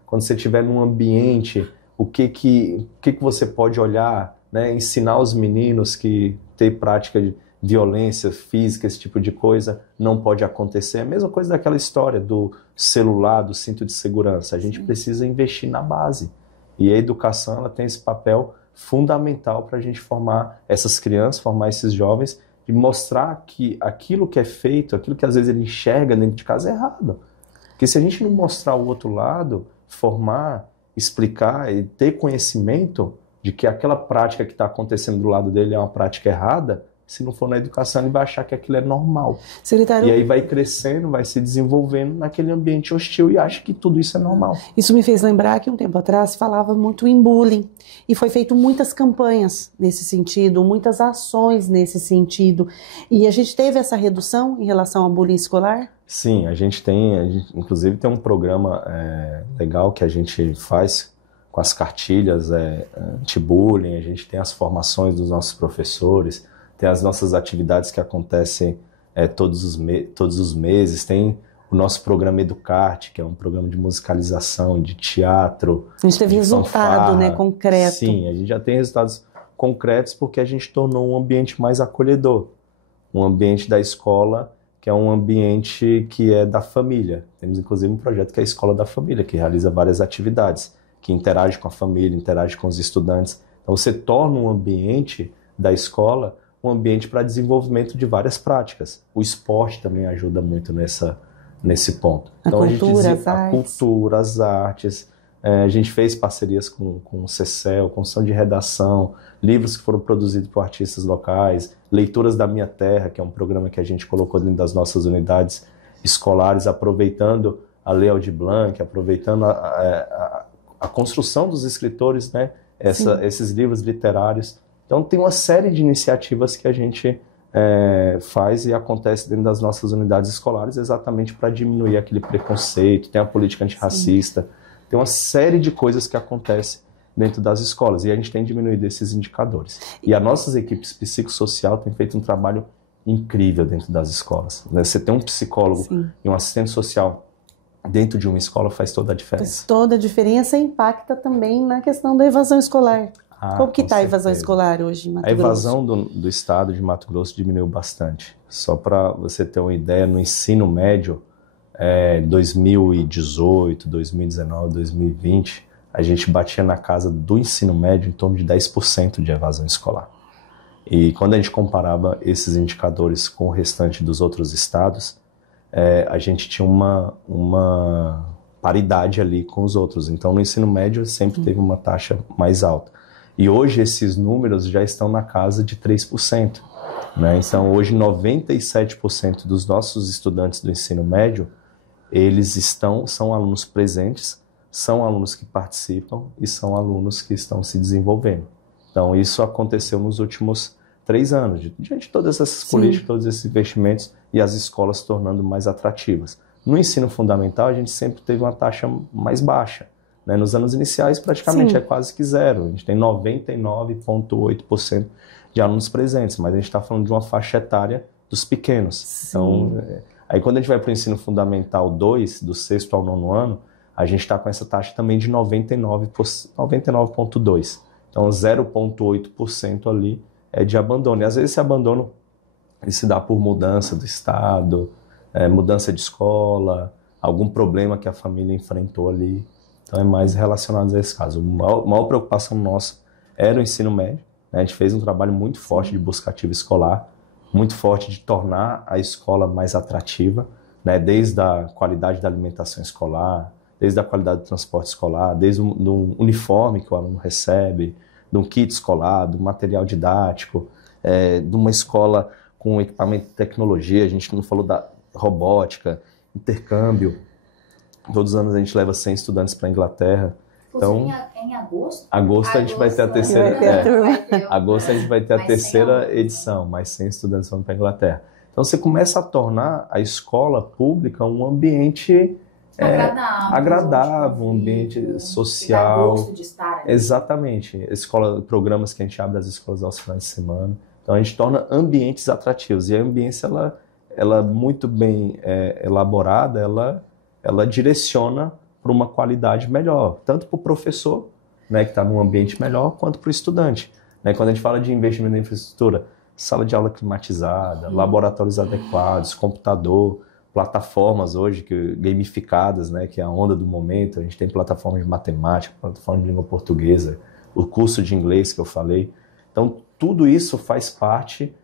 quando você estiver num ambiente, o que você pode olhar, né? Ensinar os meninos que ter prática de violência física, esse tipo de coisa, não pode acontecer. É a mesma coisa daquela história do celular, do cinto de segurança. A gente precisa investir na base. E a educação ela tem esse papel fundamental para a gente formar essas crianças, formar esses jovens e mostrar que aquilo que é feito, aquilo que às vezes ele enxerga dentro de casa é errado. Porque se a gente não mostrar o outro lado, formar, explicar e ter conhecimento de que aquela prática que está acontecendo do lado dele é uma prática errada, se não for na educação, ele vai achar que aquilo é normal. Secretário, e aí vai crescendo, vai se desenvolvendo naquele ambiente hostil e acha que tudo isso é normal. Isso me fez lembrar que um tempo atrás se falava muito em bullying e foi feito muitas campanhas nesse sentido, muitas ações nesse sentido. E a gente teve essa redução em relação ao bullying escolar? Sim, a gente inclusive tem um programa legal que a gente faz com as cartilhas anti-bullying, a gente tem as formações dos nossos professores, tem as nossas atividades que acontecem todos os meses, tem o nosso programa Educarte, que é um programa de musicalização, de teatro. A gente teve resultado, né, concreto. Sim, a gente já tem resultados concretos porque a gente tornou um ambiente mais acolhedor, um ambiente da escola que é um ambiente que é da família. Temos inclusive um projeto que é a Escola da Família, que realiza várias atividades, que interage com a família, interage com os estudantes. Então você torna um ambiente da escola um ambiente para desenvolvimento de várias práticas. O esporte também ajuda muito nesse ponto. Então, a cultura, as artes. A gente fez parcerias com o CECEL, construção de redação, livros que foram produzidos por artistas locais, leituras da Minha Terra, que é um programa que a gente colocou dentro das nossas unidades escolares, aproveitando a Lei Aldir Blanc, aproveitando a construção dos escritores, né? Esses livros literários. Então, tem uma série de iniciativas que a gente faz e acontece dentro das nossas unidades escolares exatamente para diminuir aquele preconceito, tem a política antirracista, tem uma série de coisas que acontecem dentro das escolas e a gente tem diminuído esses indicadores. E as nossas equipes psicossocial têm feito um trabalho incrível dentro das escolas. Você ter um psicólogo e um assistente social dentro de uma escola faz toda a diferença. Faz toda a diferença e impacta também na questão da evasão escolar. Como que está a evasão escolar hoje em Mato Grosso? A evasão do estado de Mato Grosso diminuiu bastante. Só para você ter uma ideia, no ensino médio, 2018, 2019, 2020, a gente batia na casa do ensino médio em torno de 10% de evasão escolar. E quando a gente comparava esses indicadores com o restante dos outros estados, a gente tinha uma paridade ali com os outros. Então, no ensino médio sempre teve uma taxa mais alta. E hoje esses números já estão na casa de 3%. Né? Então, hoje 97% dos nossos estudantes do ensino médio, eles são alunos presentes, são alunos que participam e são alunos que estão se desenvolvendo. Então, isso aconteceu nos últimos 3 anos, diante de todas essas políticas, todos esses investimentos e as escolas se tornando mais atrativas. No ensino fundamental, a gente sempre teve uma taxa mais baixa. Né? Nos anos iniciais, praticamente é quase que zero. A gente tem 99,8% de alunos presentes, mas a gente está falando de uma faixa etária dos pequenos. Então, aí quando a gente vai para o ensino fundamental 2, do 6º ao 9º ano, a gente está com essa taxa também de 99,2%. Então, 0,8% ali é de abandono. E às vezes esse abandono ele se dá por mudança do estado, mudança de escola, algum problema que a família enfrentou ali. Então é mais relacionado a esse caso. A maior preocupação nossa era o ensino médio. Né? A gente fez um trabalho muito forte de busca ativa escolar, muito forte de tornar a escola mais atrativa, né? Desde a qualidade da alimentação escolar, desde a qualidade do transporte escolar, desde do uniforme que o aluno recebe, de um kit escolar, do material didático, de uma escola com equipamento de tecnologia. A gente não falou da robótica, intercâmbio. Todos os anos a gente leva 100 estudantes para a Inglaterra. Então, em agosto? Agosto a gente vai ter a terceira. Agosto a gente vai ter a terceira edição, mais 100 estudantes vão para a Inglaterra. Então você começa a tornar a escola pública um ambiente agradável, um ambiente social. Gosto de estar ali. Exatamente. Programas que a gente abre as escolas aos finais de semana. Então a gente torna ambientes atrativos. E a ambiência, ela muito bem elaborada, ela direciona para uma qualidade melhor, tanto para o professor, né, que está num ambiente melhor, quanto para o estudante. Né? Quando a gente fala de investimento em infraestrutura, sala de aula climatizada, laboratórios adequados, computador, plataformas hoje gamificadas, né, que é a onda do momento. A gente tem plataformas de matemática, plataforma de língua portuguesa, o curso de inglês que eu falei. Então, tudo isso faz parte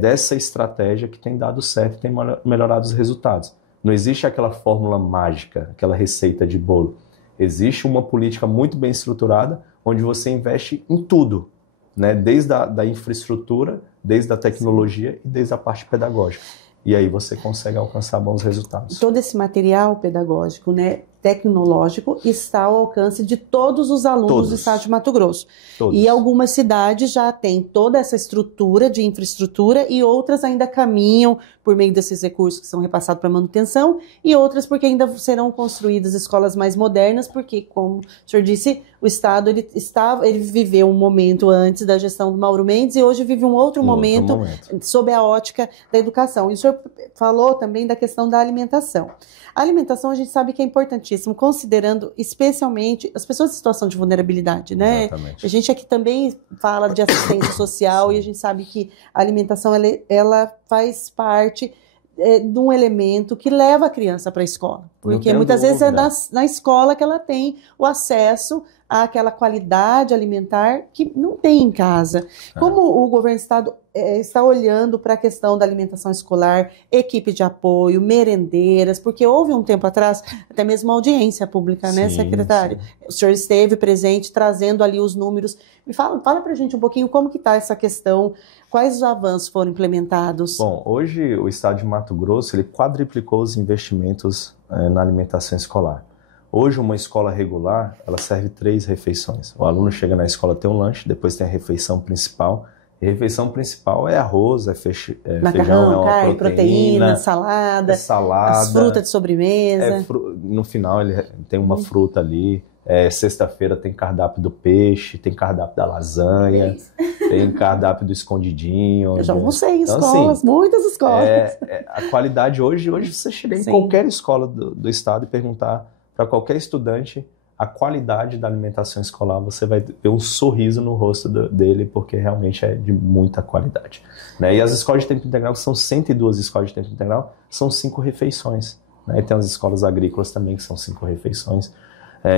dessa estratégia que tem dado certo e tem melhorado os resultados. Não existe aquela fórmula mágica, aquela receita de bolo. Existe uma política muito bem estruturada, onde você investe em tudo, né? Desde da infraestrutura, desde a tecnologia e desde a parte pedagógica. E aí você consegue alcançar bons resultados. Todo esse material pedagógico, né, tecnológico, está ao alcance de todos os alunos do estado de Mato Grosso. Todos. E algumas cidades já têm toda essa estrutura de infraestrutura e outras ainda caminham por meio desses recursos que são repassados para manutenção e outras porque ainda serão construídas escolas mais modernas, porque, como o senhor disse, o estado ele viveu um momento antes da gestão do Mauro Mendes e hoje vive um outro momento sob a ótica da educação. E o senhor falou também da questão da alimentação. A alimentação a gente sabe que é importantíssimo, considerando especialmente as pessoas em situação de vulnerabilidade, né? Exatamente. A gente aqui também fala de assistência social e a gente sabe que a alimentação ela faz parte de um elemento que leva a criança para a escola. Porque muitas vezes é na escola que ela tem o acesso àquela qualidade alimentar que não tem em casa. Como o governo do estado está olhando para a questão da alimentação escolar, equipe de apoio, merendeiras, porque houve um tempo atrás até mesmo uma audiência pública, né, secretário? Sim. O senhor esteve presente trazendo ali os números. Me fala para a gente um pouquinho como que está essa questão, quais os avanços foram implementados? Bom, hoje o estado de Mato Grosso ele quadriplicou os investimentos na alimentação escolar. Hoje uma escola regular, ela serve 3 refeições. O aluno chega na escola, tem um lanche, depois tem a refeição principal. E a refeição principal é arroz, feijão, macarrão, carne, proteína, salada, as frutas de sobremesa. No final ele tem uma fruta ali. Sexta-feira tem cardápio do peixe, tem cardápio da lasanha, tem cardápio do escondidinho. Eu já almocei em escolas, assim, muitas escolas. A qualidade hoje você chega em qualquer escola do estado e perguntar para qualquer estudante a qualidade da alimentação escolar, você vai ver um sorriso no rosto dele, porque realmente é de muita qualidade, né? E as escolas de tempo integral, que são 102 escolas de tempo integral, são 5 refeições, né? E tem as escolas agrícolas também, que são 5 refeições.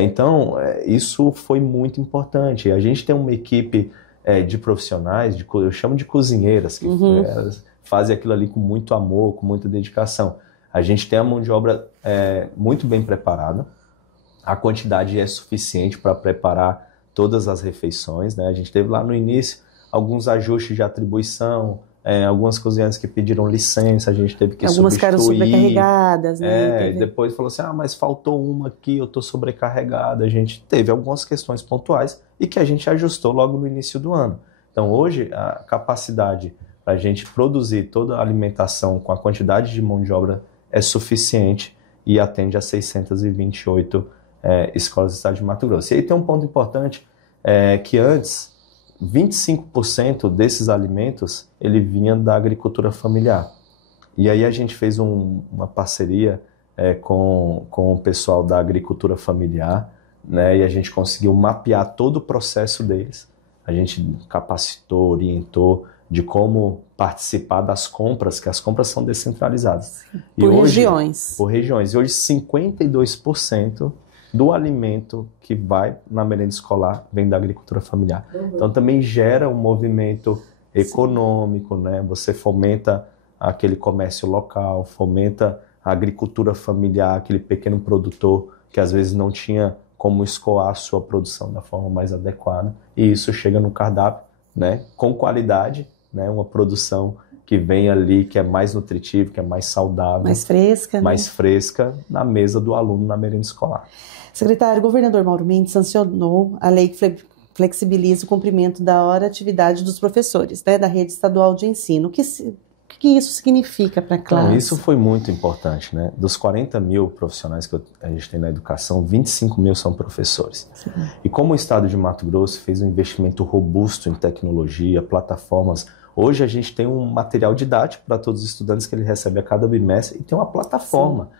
Então, isso foi muito importante. A gente tem uma equipe de profissionais, eu chamo de cozinheiras, que fazem aquilo ali com muito amor, com muita dedicação. A gente tem a mão de obra muito bem preparada. A quantidade é suficiente para preparar todas as refeições, né? A gente teve lá no início alguns ajustes de atribuição, algumas cozinheiras que pediram licença, a gente teve que algumas substituir. Algumas ficaram sobrecarregadas, né? E depois falou assim, mas faltou uma aqui, eu estou sobrecarregada. A gente teve algumas questões pontuais e que a gente ajustou logo no início do ano. Então hoje a capacidade para a gente produzir toda a alimentação com a quantidade de mão de obra é suficiente e atende a 628 escolas do estado de Mato Grosso. E aí tem um ponto importante, que antes 25% desses alimentos ele vinha da agricultura familiar. E aí a gente fez uma parceria com o pessoal da agricultura familiar, né, e a gente conseguiu mapear todo o processo deles. A gente capacitou, orientou de como participar das compras, que as compras são descentralizadas. Regiões. Por regiões. E hoje 52% do alimento que vai na merenda escolar vem da agricultura familiar. Então também gera um movimento econômico, né? Você fomenta aquele comércio local, fomenta a agricultura familiar, aquele pequeno produtor que às vezes não tinha como escoar a sua produção da forma mais adequada, e isso chega no cardápio, né? Com qualidade, né? Uma produção que vem ali, que é mais nutritiva, que é mais saudável. Mais fresca, mais fresca na mesa do aluno na merenda escolar. Secretário, o governador Mauro Mendes sancionou a lei que flexibiliza o cumprimento da hora atividade dos professores, né, da rede estadual de ensino. O que isso significa para a classe? Então, isso foi muito importante, né? Dos 40 mil profissionais que a gente tem na educação, 25 mil são professores. Sim. E como o estado de Mato Grosso fez um investimento robusto em tecnologia, plataformas, hoje a gente tem um material didático para todos os estudantes que ele recebe a cada bimestre e tem uma plataforma. Sim.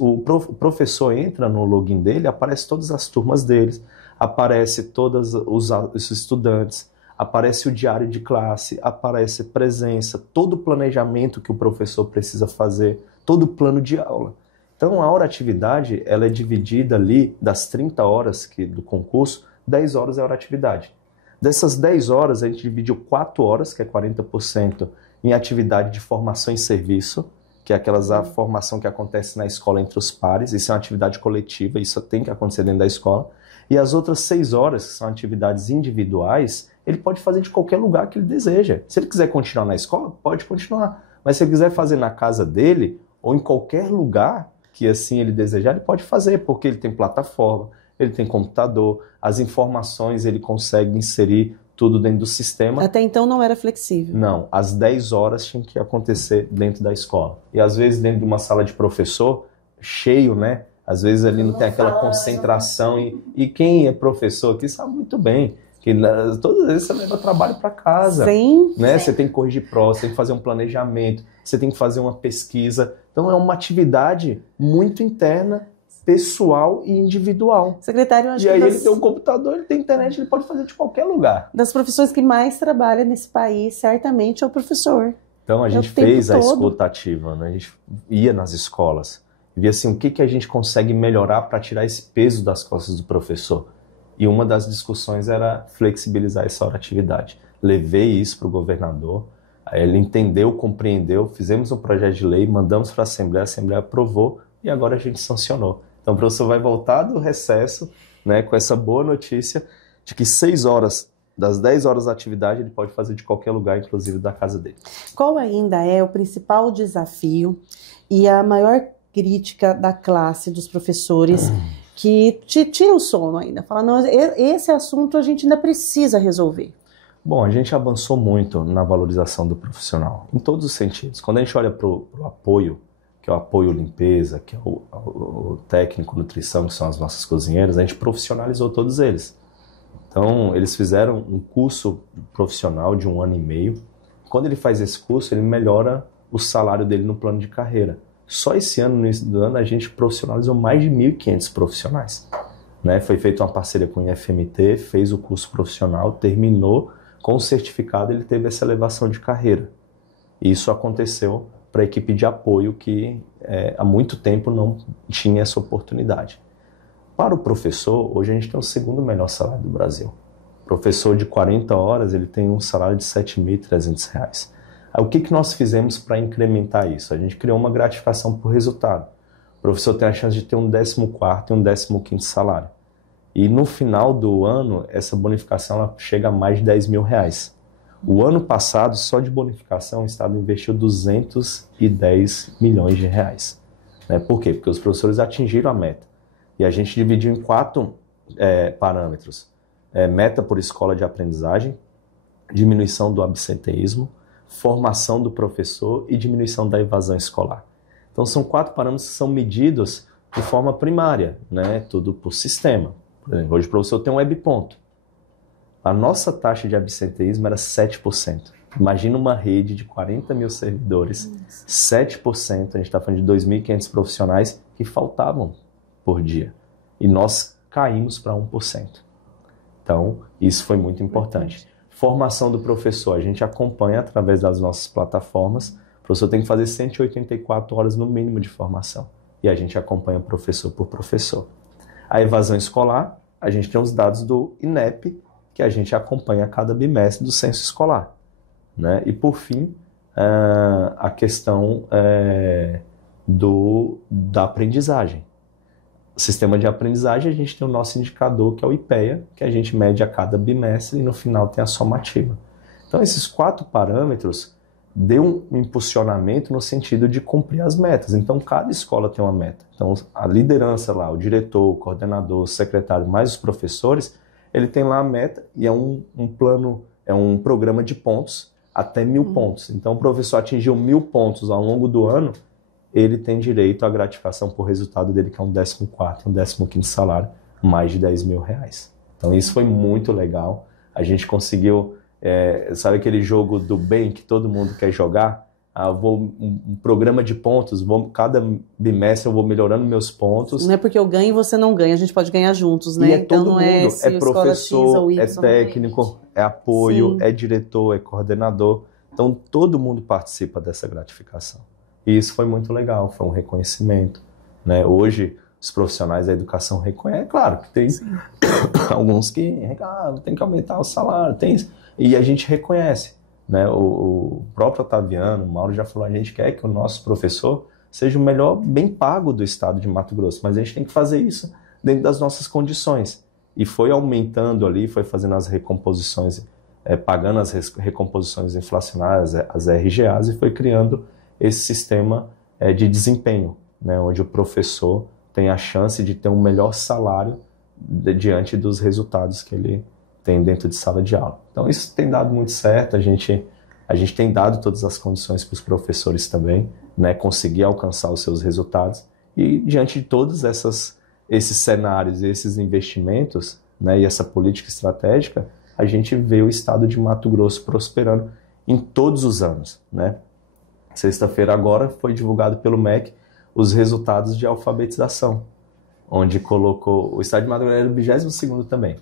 O professor entra no login dele, aparece todas as turmas deles, aparece todos os estudantes, aparece o diário de classe, aparece presença, todo o planejamento que o professor precisa fazer, todo o plano de aula. Então a hora atividade ela é dividida ali das 30 horas do concurso, 10 horas é hora atividade. Dessas 10 horas a gente dividiu 4 horas, que é 40%, em atividade de formação em serviço, que é a formação que acontece na escola entre os pares. Isso é uma atividade coletiva, isso tem que acontecer dentro da escola. E as outras 6 horas, que são atividades individuais, ele pode fazer de qualquer lugar que ele deseja. Se ele quiser continuar na escola, pode continuar. Mas se ele quiser fazer na casa dele, ou em qualquer lugar que assim ele desejar, ele pode fazer, porque ele tem plataforma, ele tem computador, as informações ele consegue inserir tudo dentro do sistema. Até então não era flexível. Não, às 10 horas tinha que acontecer dentro da escola. E às vezes dentro de uma sala de professor, cheio, né? Às vezes ali não tem aquela concentração. E quem é professor aqui sabe muito bem que todas as vezes você leva trabalho para casa. Sim. Né? Você tem que corrigir prova, você tem que fazer um planejamento, você tem que fazer uma pesquisa. Então é uma atividade muito interna, pessoal e individual. Secretário, eu acho e que aí ele tem um computador, ele tem internet, ele pode fazer de qualquer lugar. Das profissões que mais trabalham nesse país, certamente é o professor. Então a gente fez a escuta ativa, né? A gente ia nas escolas e via assim, o que a gente consegue melhorar para tirar esse peso das costas do professor. E uma das discussões era flexibilizar essa hora-atividade. Levei isso para o governador, aí ele entendeu, compreendeu, fizemos um projeto de lei, mandamos para a Assembleia aprovou e agora a gente sancionou. Então o professor vai voltar do recesso, né, com essa boa notícia de que 6 horas, das 10 horas da atividade, ele pode fazer de qualquer lugar, inclusive da casa dele. Qual ainda é o principal desafio e a maior crítica da classe, dos professores, que te tira o sono ainda? Fala, não, esse assunto a gente ainda precisa resolver. Bom, a gente avançou muito na valorização do profissional, em todos os sentidos. Quando a gente olha para o apoio, que é o apoio limpeza, que é o técnico nutrição, que são as nossas cozinheiras, a gente profissionalizou todos eles. Então, eles fizeram um curso profissional de 1 ano e meio. Quando ele faz esse curso, ele melhora o salário dele no plano de carreira. Só esse ano, no início do ano, a gente profissionalizou mais de 1.500 profissionais. Né? Foi feita uma parceria com o IFMT, fez o curso profissional, terminou, com o certificado ele teve essa elevação de carreira. E isso aconteceu para a equipe de apoio que há muito tempo não tinha essa oportunidade. Para o professor, hoje a gente tem o 2º melhor salário do Brasil. O professor de 40 horas ele tem um salário de R$ 7.300. Aí, o que nós fizemos para incrementar isso? A gente criou uma gratificação por resultado. O professor tem a chance de ter um 14º e um 15º salário. E no final do ano, essa bonificação ela chega a mais de R$ 10.000. O ano passado, só de bonificação, o Estado investiu 210 milhões de reais. Né? Por quê? Porque os professores atingiram a meta. E a gente dividiu em 4 parâmetros. Meta por escola de aprendizagem, diminuição do absenteísmo, formação do professor e diminuição da evasão escolar. Então são 4 parâmetros que são medidos de forma primária, né? Tudo por sistema. Por exemplo, hoje o professor tem um webponto. A nossa taxa de absenteísmo era 7%. Imagina uma rede de 40 mil servidores, 7%, a gente está falando de 2.500 profissionais que faltavam por dia. E nós caímos para 1%. Então, isso foi muito importante. Formação do professor, a gente acompanha através das nossas plataformas. O professor tem que fazer 184 horas no mínimo de formação. E a gente acompanha professor por professor. A evasão escolar, a gente tem os dados do INEP, que a gente acompanha a cada bimestre do censo escolar. Né? E, por fim, a questão da aprendizagem. O sistema de aprendizagem, a gente tem o nosso indicador, que é o IPEA, que a gente mede a cada bimestre e no final tem a somativa. Então, esses 4 parâmetros deu um impulsionamento no sentido de cumprir as metas. Então, cada escola tem uma meta. Então, a liderança lá, o diretor, o coordenador, o secretário, mais os professores, ele tem lá a meta e é um plano, é um programa de pontos até 1.000 pontos. Então, o professor atingiu 1.000 pontos ao longo do ano, ele tem direito à gratificação por resultado dele, que é um 14º, um 15º salário, mais de R$ 10.000. Então, isso foi muito legal. A gente conseguiu, sabe aquele jogo do bem que todo mundo quer jogar? Um programa de pontos, cada bimestre eu vou melhorando meus pontos. Não é porque eu ganho e você não ganha, a gente pode ganhar juntos, né? E então todo mundo, é professor, é técnico, é apoio, é diretor, é coordenador. Então todo mundo participa dessa gratificação. E isso foi muito legal, foi um reconhecimento. Né? Hoje os profissionais da educação reconhecem, claro que tem alguns que tem que aumentar o salário, e a gente reconhece. né? O próprio Otaviano, o Mauro já falou, a gente quer que o nosso professor seja o melhor bem pago do estado de Mato Grosso, mas a gente tem que fazer isso dentro das nossas condições. E foi aumentando ali, foi fazendo as recomposições, pagando as recomposições inflacionárias, as RGAs, e foi criando esse sistema de desempenho, né, onde o professor tem a chance de ter um melhor salário diante dos resultados que ele tem dentro de sala de aula. Então isso tem dado muito certo, a gente tem dado todas as condições para os professores também, né, conseguir alcançar os seus resultados, e diante de todos esses cenários, esses investimentos, né, e essa política estratégica, a gente vê o estado de Mato Grosso prosperando em todos os anos, né? Sexta-feira agora foi divulgado pelo MEC os resultados de alfabetização, onde colocou o estado de Mato Grosso era o 22º também.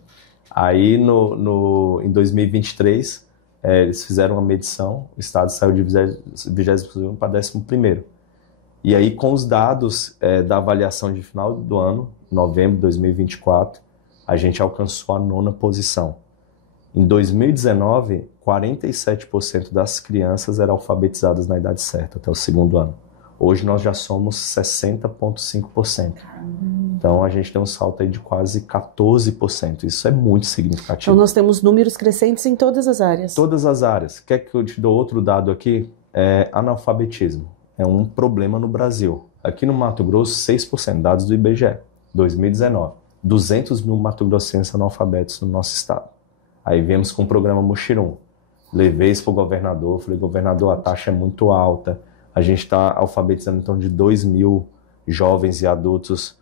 Aí em 2023 eles fizeram uma medição, o estado saiu de 22º para 11º. E aí com os dados da avaliação de final do ano, novembro de 2024, a gente alcançou a 9ª posição. Em 2019, 47% das crianças eram alfabetizadas na idade certa, até o 2º ano. Hoje nós já somos 60,5%. Então a gente tem um salto aí de quase 14%. Isso é muito significativo. Então nós temos números crescentes em todas as áreas. Todas as áreas. Quer que eu te dou outro dado aqui? Analfabetismo. É um problema no Brasil. Aqui no Mato Grosso, 6%, dados do IBGE, 2019. 200 mil mato-grossenses analfabetos no nosso estado. Aí viemos com o programa Muxirum. Levei isso para o governador, falei, governador, a taxa é muito alta, a gente está alfabetizando em torno de 2 mil jovens e adultos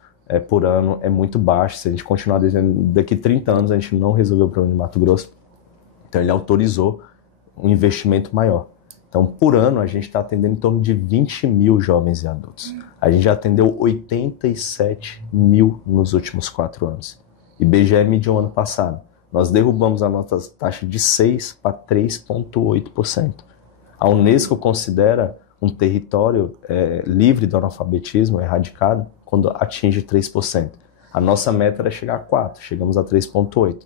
por ano, é muito baixo. Se a gente continuar dizendo, daqui 30 anos a gente não resolveu o problema de Mato Grosso, então ele autorizou um investimento maior. Então, por ano, a gente está atendendo em torno de 20 mil jovens e adultos. A gente já atendeu 87 mil nos últimos 4 anos. IBGE mediu ano passado. Nós derrubamos a nossa taxa de 6% para 3,8%. A Unesco considera um território livre do analfabetismo, erradicado, quando atinge 3%. A nossa meta era chegar a 4%, chegamos a 3,8%.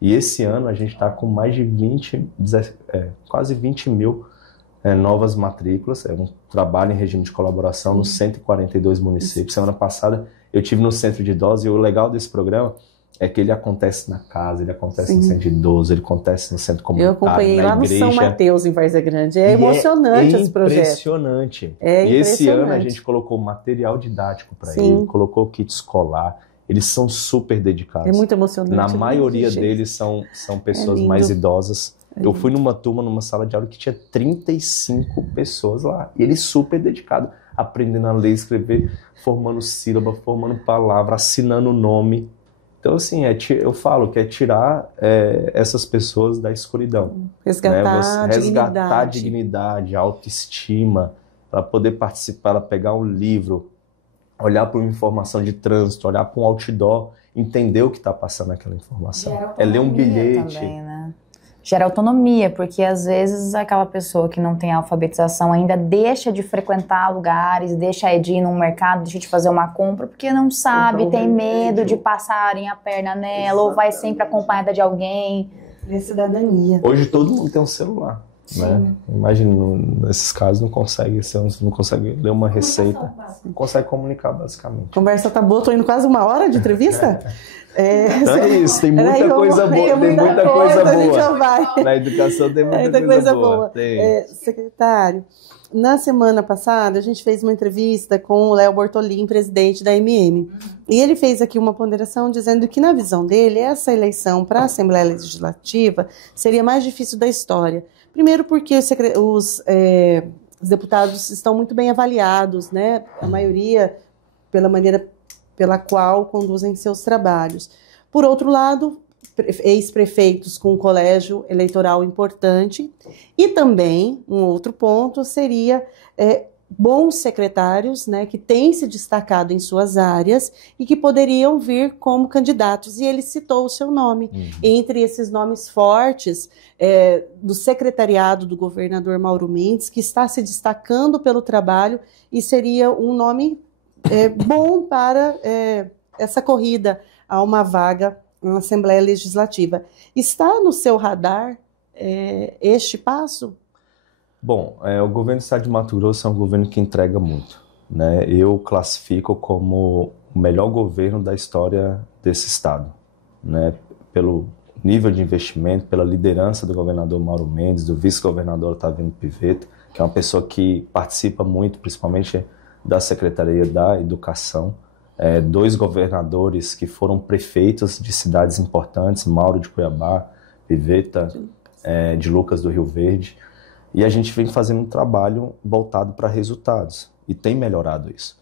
E esse ano a gente está com mais de quase 20 mil novas matrículas, é um trabalho em regime de colaboração nos 142 municípios. Semana passada eu tive no centro de idosos, e o legal desse programa é que ele acontece na casa, ele acontece no centro de idoso, ele acontece no centro comunitário, eu acompanhei lá igreja. No São Mateus, em Várzea Grande. É emocionante esse projeto. Impressionante. E esse ano a gente colocou material didático para ele, colocou kit escolar. Eles são super dedicados. É muito emocionante. Na maioria deles são pessoas mais idosas. Eu fui numa turma, numa sala de aula que tinha 35 pessoas lá. E eles super dedicados, aprendendo a ler, escrever, formando sílaba, formando palavra, assinando o nome. Então, assim, eu falo que é tirar essas pessoas da escuridão. Resgatar a dignidade, a autoestima, para poder participar, para pegar um livro, olhar para uma informação de trânsito, olhar para um outdoor, entender o que está passando aquela informação. Ler um bilhete. Também, né? Gera autonomia, porque às vezes aquela pessoa que não tem alfabetização ainda deixa de frequentar lugares, deixa de ir num mercado, deixa de fazer uma compra, porque não sabe, então, tem medo de passarem a perna nela, ou vai sempre acompanhada de alguém. É cidadania. Hoje todo mundo tem um celular. Né? Imagina, nesses casos não consegue ler uma receita, não consegue comunicar basicamente. A conversa tá boa, tô indo quase 1 hora de entrevista. Então é isso, tem muita coisa boa, tem muita coisa boa. Na educação tem muita coisa boa. Secretário, na semana passada a gente fez uma entrevista com o Léo Bortolin, presidente da MM. E ele fez aqui uma ponderação dizendo que, na visão dele, essa eleição para a Assembleia Legislativa seria a mais difícil da história. Primeiro porque os deputados estão muito bem avaliados, né? A maioria pela maneira pela qual conduzem seus trabalhos. Por outro lado, ex-prefeitos com um colégio eleitoral importante. E também, um outro ponto seria bons secretários, né, que têm se destacado em suas áreas e que poderiam vir como candidatos. E ele citou o seu nome. Entre esses nomes fortes do secretariado do governador Mauro Mendes, que está se destacando pelo trabalho e seria um nome bom para essa corrida a uma vaga na Assembleia Legislativa. Está no seu radar este passo? Bom, o governo do estado de Mato Grosso é um governo que entrega muito, né? Eu classifico como o melhor governo da história desse estado, né? Pelo nível de investimento, pela liderança do governador Mauro Mendes, do vice-governador Otaviano Pivetta, que é uma pessoa que participa muito, principalmente da Secretaria da Educação. 2 governadores que foram prefeitos de cidades importantes, Mauro de Cuiabá, Pivetta de Lucas do Rio Verde. E a gente vem fazendo um trabalho voltado para resultados e tem melhorado isso.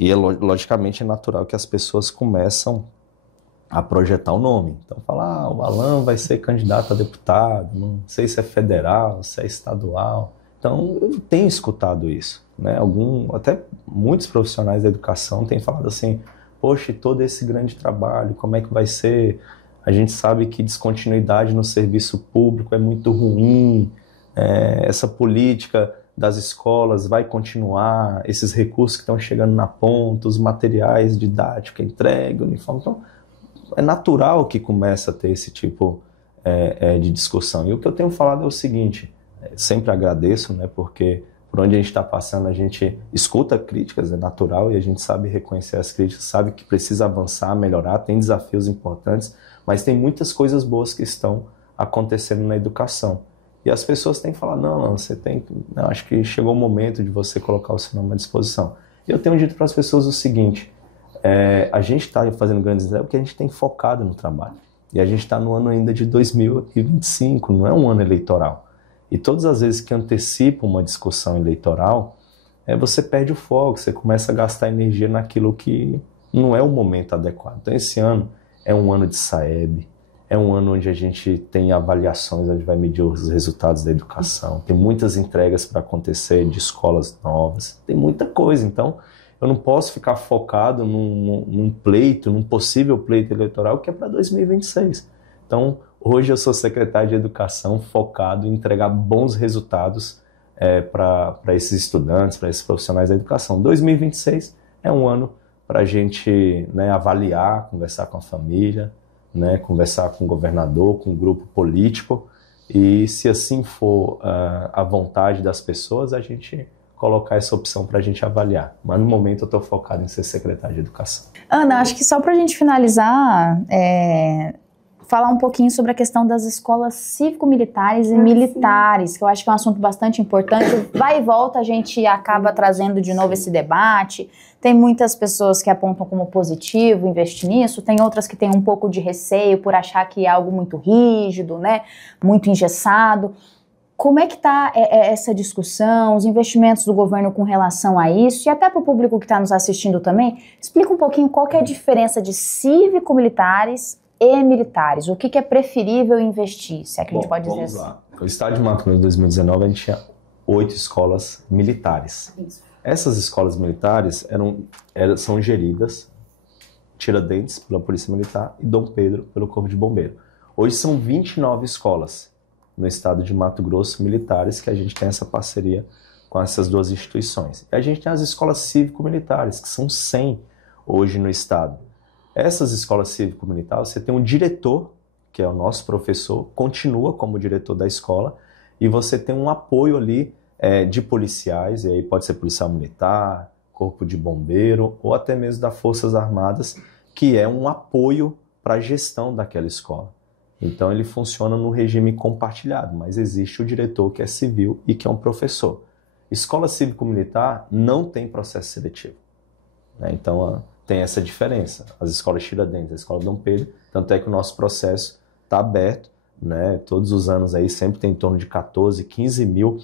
E logicamente é natural que as pessoas começam a projetar o nome. Então falar, o Alan vai ser candidato a deputado, não sei se é federal, se é estadual. Então eu tenho escutado isso, né? Até muitos profissionais da educação têm falado assim, poxa, todo esse grande trabalho, como é que vai ser? A gente sabe que descontinuidade no serviço público é muito ruim, essa política das escolas vai continuar, esses recursos que estão chegando na ponta, os materiais didáticos, entrega, uniforme. Então, é natural que comece a ter esse tipo de discussão. E o que eu tenho falado é o seguinte, sempre agradeço, né, porque por onde a gente está passando a gente escuta críticas, é natural, e a gente sabe reconhecer as críticas, sabe que precisa avançar, melhorar, tem desafios importantes, mas tem muitas coisas boas que estão acontecendo na educação. E as pessoas têm que falar, não, acho que chegou o momento de você colocar o seu nome à disposição. E eu tenho dito para as pessoas o seguinte, a gente está fazendo grandes ideias porque a gente tem focado no trabalho. E a gente está no ano ainda de 2025, não é um ano eleitoral. E todas as vezes que antecipa uma discussão eleitoral, você perde o foco, você começa a gastar energia naquilo que não é o momento adequado. Então esse ano é um ano de SAEB, é um ano onde a gente tem avaliações, onde vai medir os resultados da educação, tem muitas entregas para acontecer de escolas novas, tem muita coisa. Então eu não posso ficar focado num possível pleito eleitoral que é para 2026. Então hoje eu sou secretário de Educação focado em entregar bons resultados para esses estudantes, para esses profissionais da educação. 2026 é um ano para a gente, né, avaliar, conversar com a família, né, conversar com o governador, com o grupo político, e se assim for a vontade das pessoas, a gente colocar essa opção para a gente avaliar. Mas no momento eu estou focado em ser secretário de Educação. Ana, acho que só para a gente finalizar, falar um pouquinho sobre a questão das escolas cívico-militares e militares, que eu acho que é um assunto bastante importante. Vai e volta, a gente acaba trazendo de novo esse debate. Tem muitas pessoas que apontam como positivo investir nisso, tem outras que têm um pouco de receio por achar que é algo muito rígido, né, muito engessado. Como é que está essa discussão, os investimentos do governo com relação a isso? E até para o público que está nos assistindo também, explica um pouquinho qual que é a diferença de cívico-militares e militares. O que é preferível investir, se é que a gente pode dizer assim? Vamos lá. O estado de Mato Grosso, em 2019, a gente tinha 8 escolas militares. Isso. Essas escolas militares são geridas, Tiradentes pela Polícia Militar e Dom Pedro pelo Corpo de Bombeiro. Hoje são 29 escolas no estado de Mato Grosso militares que a gente tem essa parceria com essas 2 instituições. E a gente tem as escolas cívico-militares, que são 100 hoje no estado. Essas escolas cívico-militares, você tem um diretor, que é o nosso professor, continua como diretor da escola, e você tem um apoio ali de policiais, e aí pode ser policial militar, corpo de bombeiro, ou até mesmo das Forças Armadas, que é um apoio para a gestão daquela escola. Então ele funciona no regime compartilhado, mas existe o diretor que é civil e que é um professor. Escola cívico-militar não tem processo seletivo, né? Então tem essa diferença. As escolas Tiradentes, a escola Dom Pedro, tanto é que o nosso processo está aberto, né? Todos os anos aí sempre tem em torno de 14, 15 mil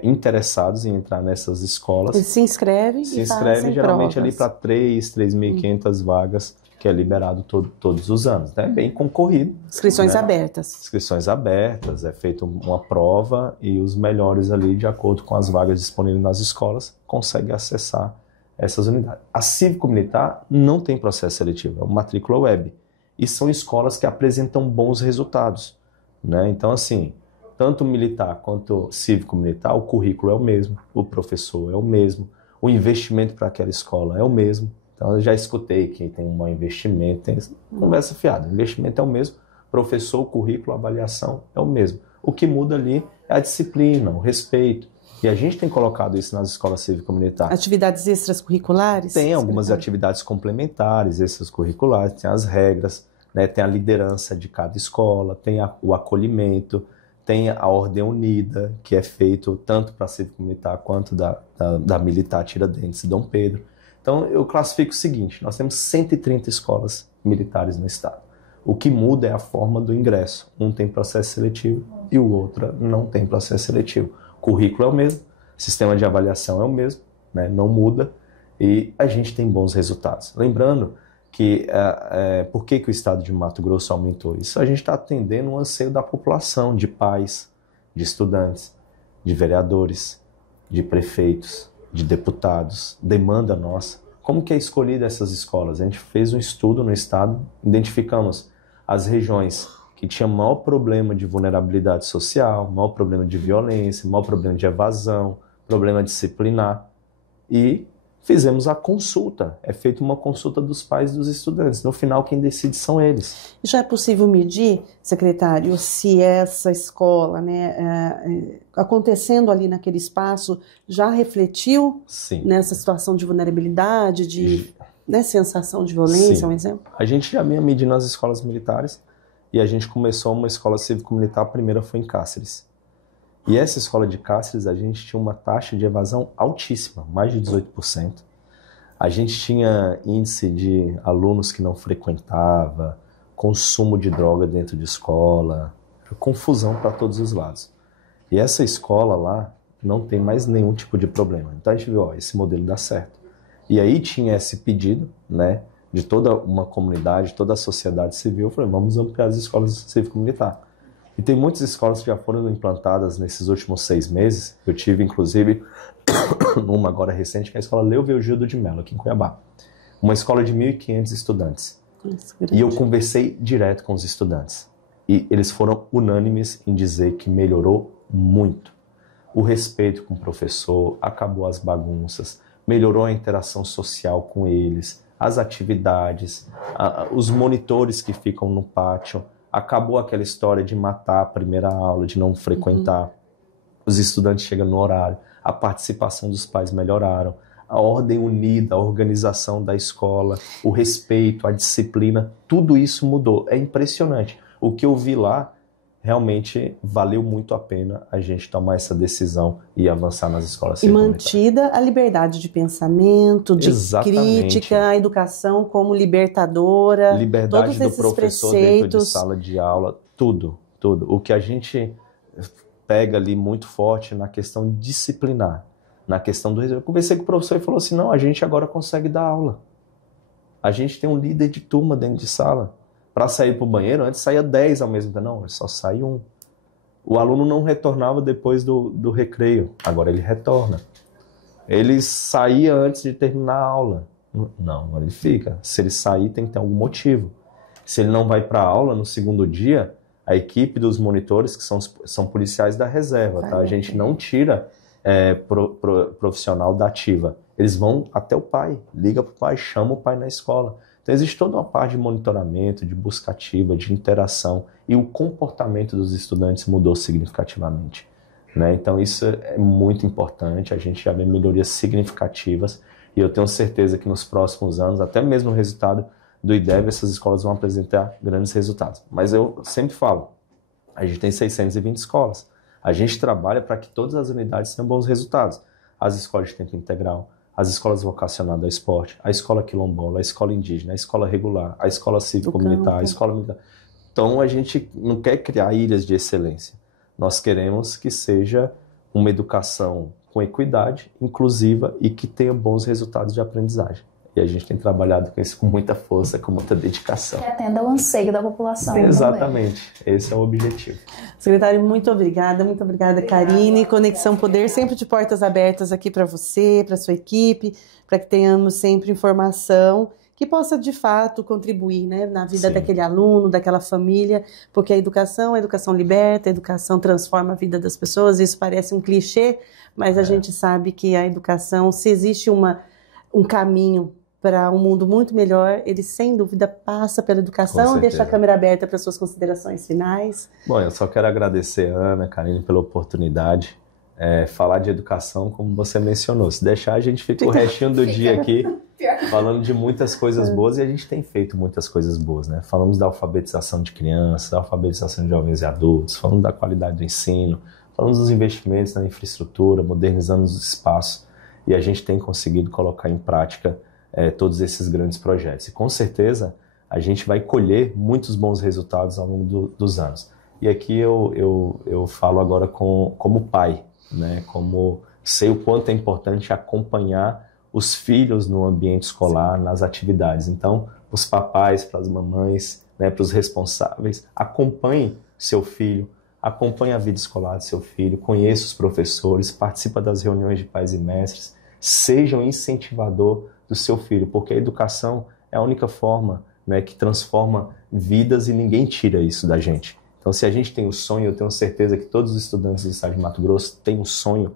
interessados em entrar nessas escolas. Eles se inscrevem geralmente provas. Ali para 3.500 vagas, que é liberado todos os anos. É bem concorrido. Inscrições né? abertas. Inscrições abertas, é feita uma prova e os melhores ali, de acordo com as vagas disponíveis nas escolas, conseguem acessar essas unidades. A cívico-militar não tem processo seletivo, é uma matrícula web. E são escolas que apresentam bons resultados, né? Então, assim, tanto militar quanto cívico-militar, o currículo é o mesmo, o professor é o mesmo, o investimento para aquela escola é o mesmo. Então, eu já escutei que tem um investimento, tem conversa fiada, o investimento é o mesmo, professor, o currículo, a avaliação é o mesmo. O que muda ali é a disciplina, o respeito. E a gente tem colocado isso nas escolas cívico-militares. Atividades extracurriculares? Tem algumas atividades complementares, extracurriculares, tem as regras, né, tem a liderança de cada escola, tem o acolhimento, tem a ordem unida, que é feito tanto para a cívico-militar quanto da militar Tiradentes e Dom Pedro. Então eu classifico o seguinte, nós temos 130 escolas militares no estado. O que muda é a forma do ingresso. Um tem processo seletivo e o outro não tem processo seletivo. O currículo é o mesmo, o sistema de avaliação é o mesmo, né, não muda e a gente tem bons resultados. Lembrando que por que o estado de Mato Grosso aumentou isso? A gente está atendendo um anseio da população, de pais, de estudantes, de vereadores, de prefeitos, de deputados, demanda nossa. Como que é escolhida essas escolas? A gente fez um estudo no estado, identificamos as regiões que tinham maior problema de vulnerabilidade social, maior problema de violência, maior problema de evasão, problema disciplinar e fizemos a consulta. É feita uma consulta dos pais dos estudantes. No final, quem decide são eles. Já é possível medir, secretário, se essa escola, né, acontecendo ali naquele espaço, já refletiu Sim. nessa situação de vulnerabilidade, de sensação de violência, Sim. um exemplo? A gente já vinha medindo nas escolas militares e a gente começou uma escola cívico-militar, a primeira foi em Cáceres. E essa escola de Cáceres, a gente tinha uma taxa de evasão altíssima, mais de 18%. A gente tinha índice de alunos que não frequentava, consumo de droga dentro de escola, confusão para todos os lados. E essa escola lá não tem mais nenhum tipo de problema. Então a gente viu, esse modelo dá certo. E aí tinha esse pedido, né, de toda uma comunidade, toda a sociedade civil, falei, vamos ampliar as escolas cívico-militar. E tem muitas escolas que já foram implantadas nesses últimos 6 meses. Eu tive, inclusive, numa agora recente, que é a escola Leovelgildo de Mello, aqui em Cuiabá. Uma escola de 1.500 estudantes. E eu conversei direto com os estudantes. E eles foram unânimes em dizer que melhorou muito. O respeito com o professor, acabou as bagunças, melhorou a interação social com eles, as atividades, os monitores que ficam no pátio. Acabou aquela história de matar a primeira aula, de não frequentar. Os estudantes chegam no horário, a participação dos pais melhoraram, a ordem unida, a organização da escola, o respeito, a disciplina, tudo isso mudou. É impressionante. O que eu vi lá, realmente valeu muito a pena a gente tomar essa decisão e avançar nas escolas cívico-militares. E mantida a liberdade de pensamento, de crítica, a educação como libertadora, liberdade todos do esses professor preceitos. dentro de sala de aula, tudo. O que a gente pega ali muito forte na questão disciplinar, na questão do... Eu conversei com o professor e falou assim, não, a gente agora consegue dar aula. A gente tem um líder de turma dentro de sala. Para sair para o banheiro, antes saía 10 ao mesmo tempo. Não, só sai 1. O aluno não retornava depois do recreio. Agora ele retorna. Ele saía antes de terminar a aula. Não, agora ele fica. Se ele sair, tem que ter algum motivo. Se ele não vai para a aula no segundo dia, a equipe dos monitores, que são policiais da reserva, tá? A gente não tira profissional da ativa. Eles vão até o pai, liga para o pai, chama o pai na escola. Então existe toda uma parte de monitoramento, de busca ativa, de interação, e o comportamento dos estudantes mudou significativamente, né? Então isso é muito importante, a gente já vê melhorias significativas, e eu tenho certeza que nos próximos anos, até mesmo no resultado do IDEB, essas escolas vão apresentar grandes resultados. Mas eu sempre falo, a gente tem 620 escolas, a gente trabalha para que todas as unidades tenham bons resultados. As escolas de tempo integral, as escolas vocacionadas ao esporte, a escola quilombola, a escola indígena, a escola regular, a escola cívico-militar, a escola militar. Então a gente não quer criar ilhas de excelência. Nós queremos que seja uma educação com equidade, inclusiva e que tenha bons resultados de aprendizagem. E a gente tem trabalhado com isso com muita força, com muita dedicação. Que atenda ao anseio da população. Exatamente, esse é o objetivo. Secretário, muito obrigada, Karine. Conexão Poder, sempre de portas abertas aqui para você, para sua equipe, para que tenhamos sempre informação que possa, de fato, contribuir, né, na vida daquele aluno, daquela família, porque a educação liberta, a educação transforma a vida das pessoas. Isso parece um clichê, mas a gente sabe que a educação, se existe um caminho para um mundo muito melhor, ele sem dúvida passa pela educação. Deixa a câmera aberta para suas considerações finais. Bom, eu só quero agradecer a Ana, Karine, pela oportunidade. Falar de educação, como você mencionou. Se deixar, a gente fica o restinho do dia aqui falando de muitas coisas boas, e a gente tem feito muitas coisas boas, né? Falamos da alfabetização de crianças, da alfabetização de jovens e adultos, falamos da qualidade do ensino, falamos dos investimentos na infraestrutura, modernizando os espaços, e a gente tem conseguido colocar em prática todos esses grandes projetos. E com certeza a gente vai colher muitos bons resultados ao longo dos anos. E aqui eu falo agora como pai, né? Como sei o quanto é importante acompanhar os filhos no ambiente escolar, nas atividades. Então, os papais, para as mamães, né, para os responsáveis, acompanhem seu filho, acompanhe a vida escolar do seu filho, conheça os professores, participe das reuniões de pais e mestres, seja um incentivador do seu filho, porque a educação é a única forma, né, que transforma vidas, e ninguém tira isso da gente. Então, se a gente tem o sonho, eu tenho certeza que todos os estudantes do estado de Mato Grosso têm um sonho,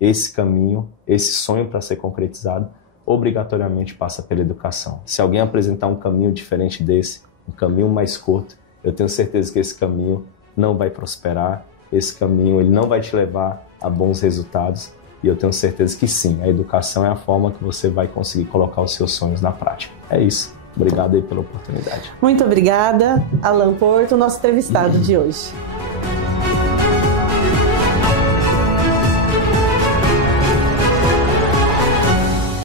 esse caminho, esse sonho para ser concretizado, obrigatoriamente passa pela educação. Se alguém apresentar um caminho diferente desse, um caminho mais curto, eu tenho certeza que esse caminho não vai prosperar, esse caminho ele não vai te levar a bons resultados, e eu tenho certeza que sim, a educação é a forma que você vai conseguir colocar os seus sonhos na prática. É isso. Obrigado aí pela oportunidade. Muito obrigada, Alan Porto, nosso entrevistado de hoje.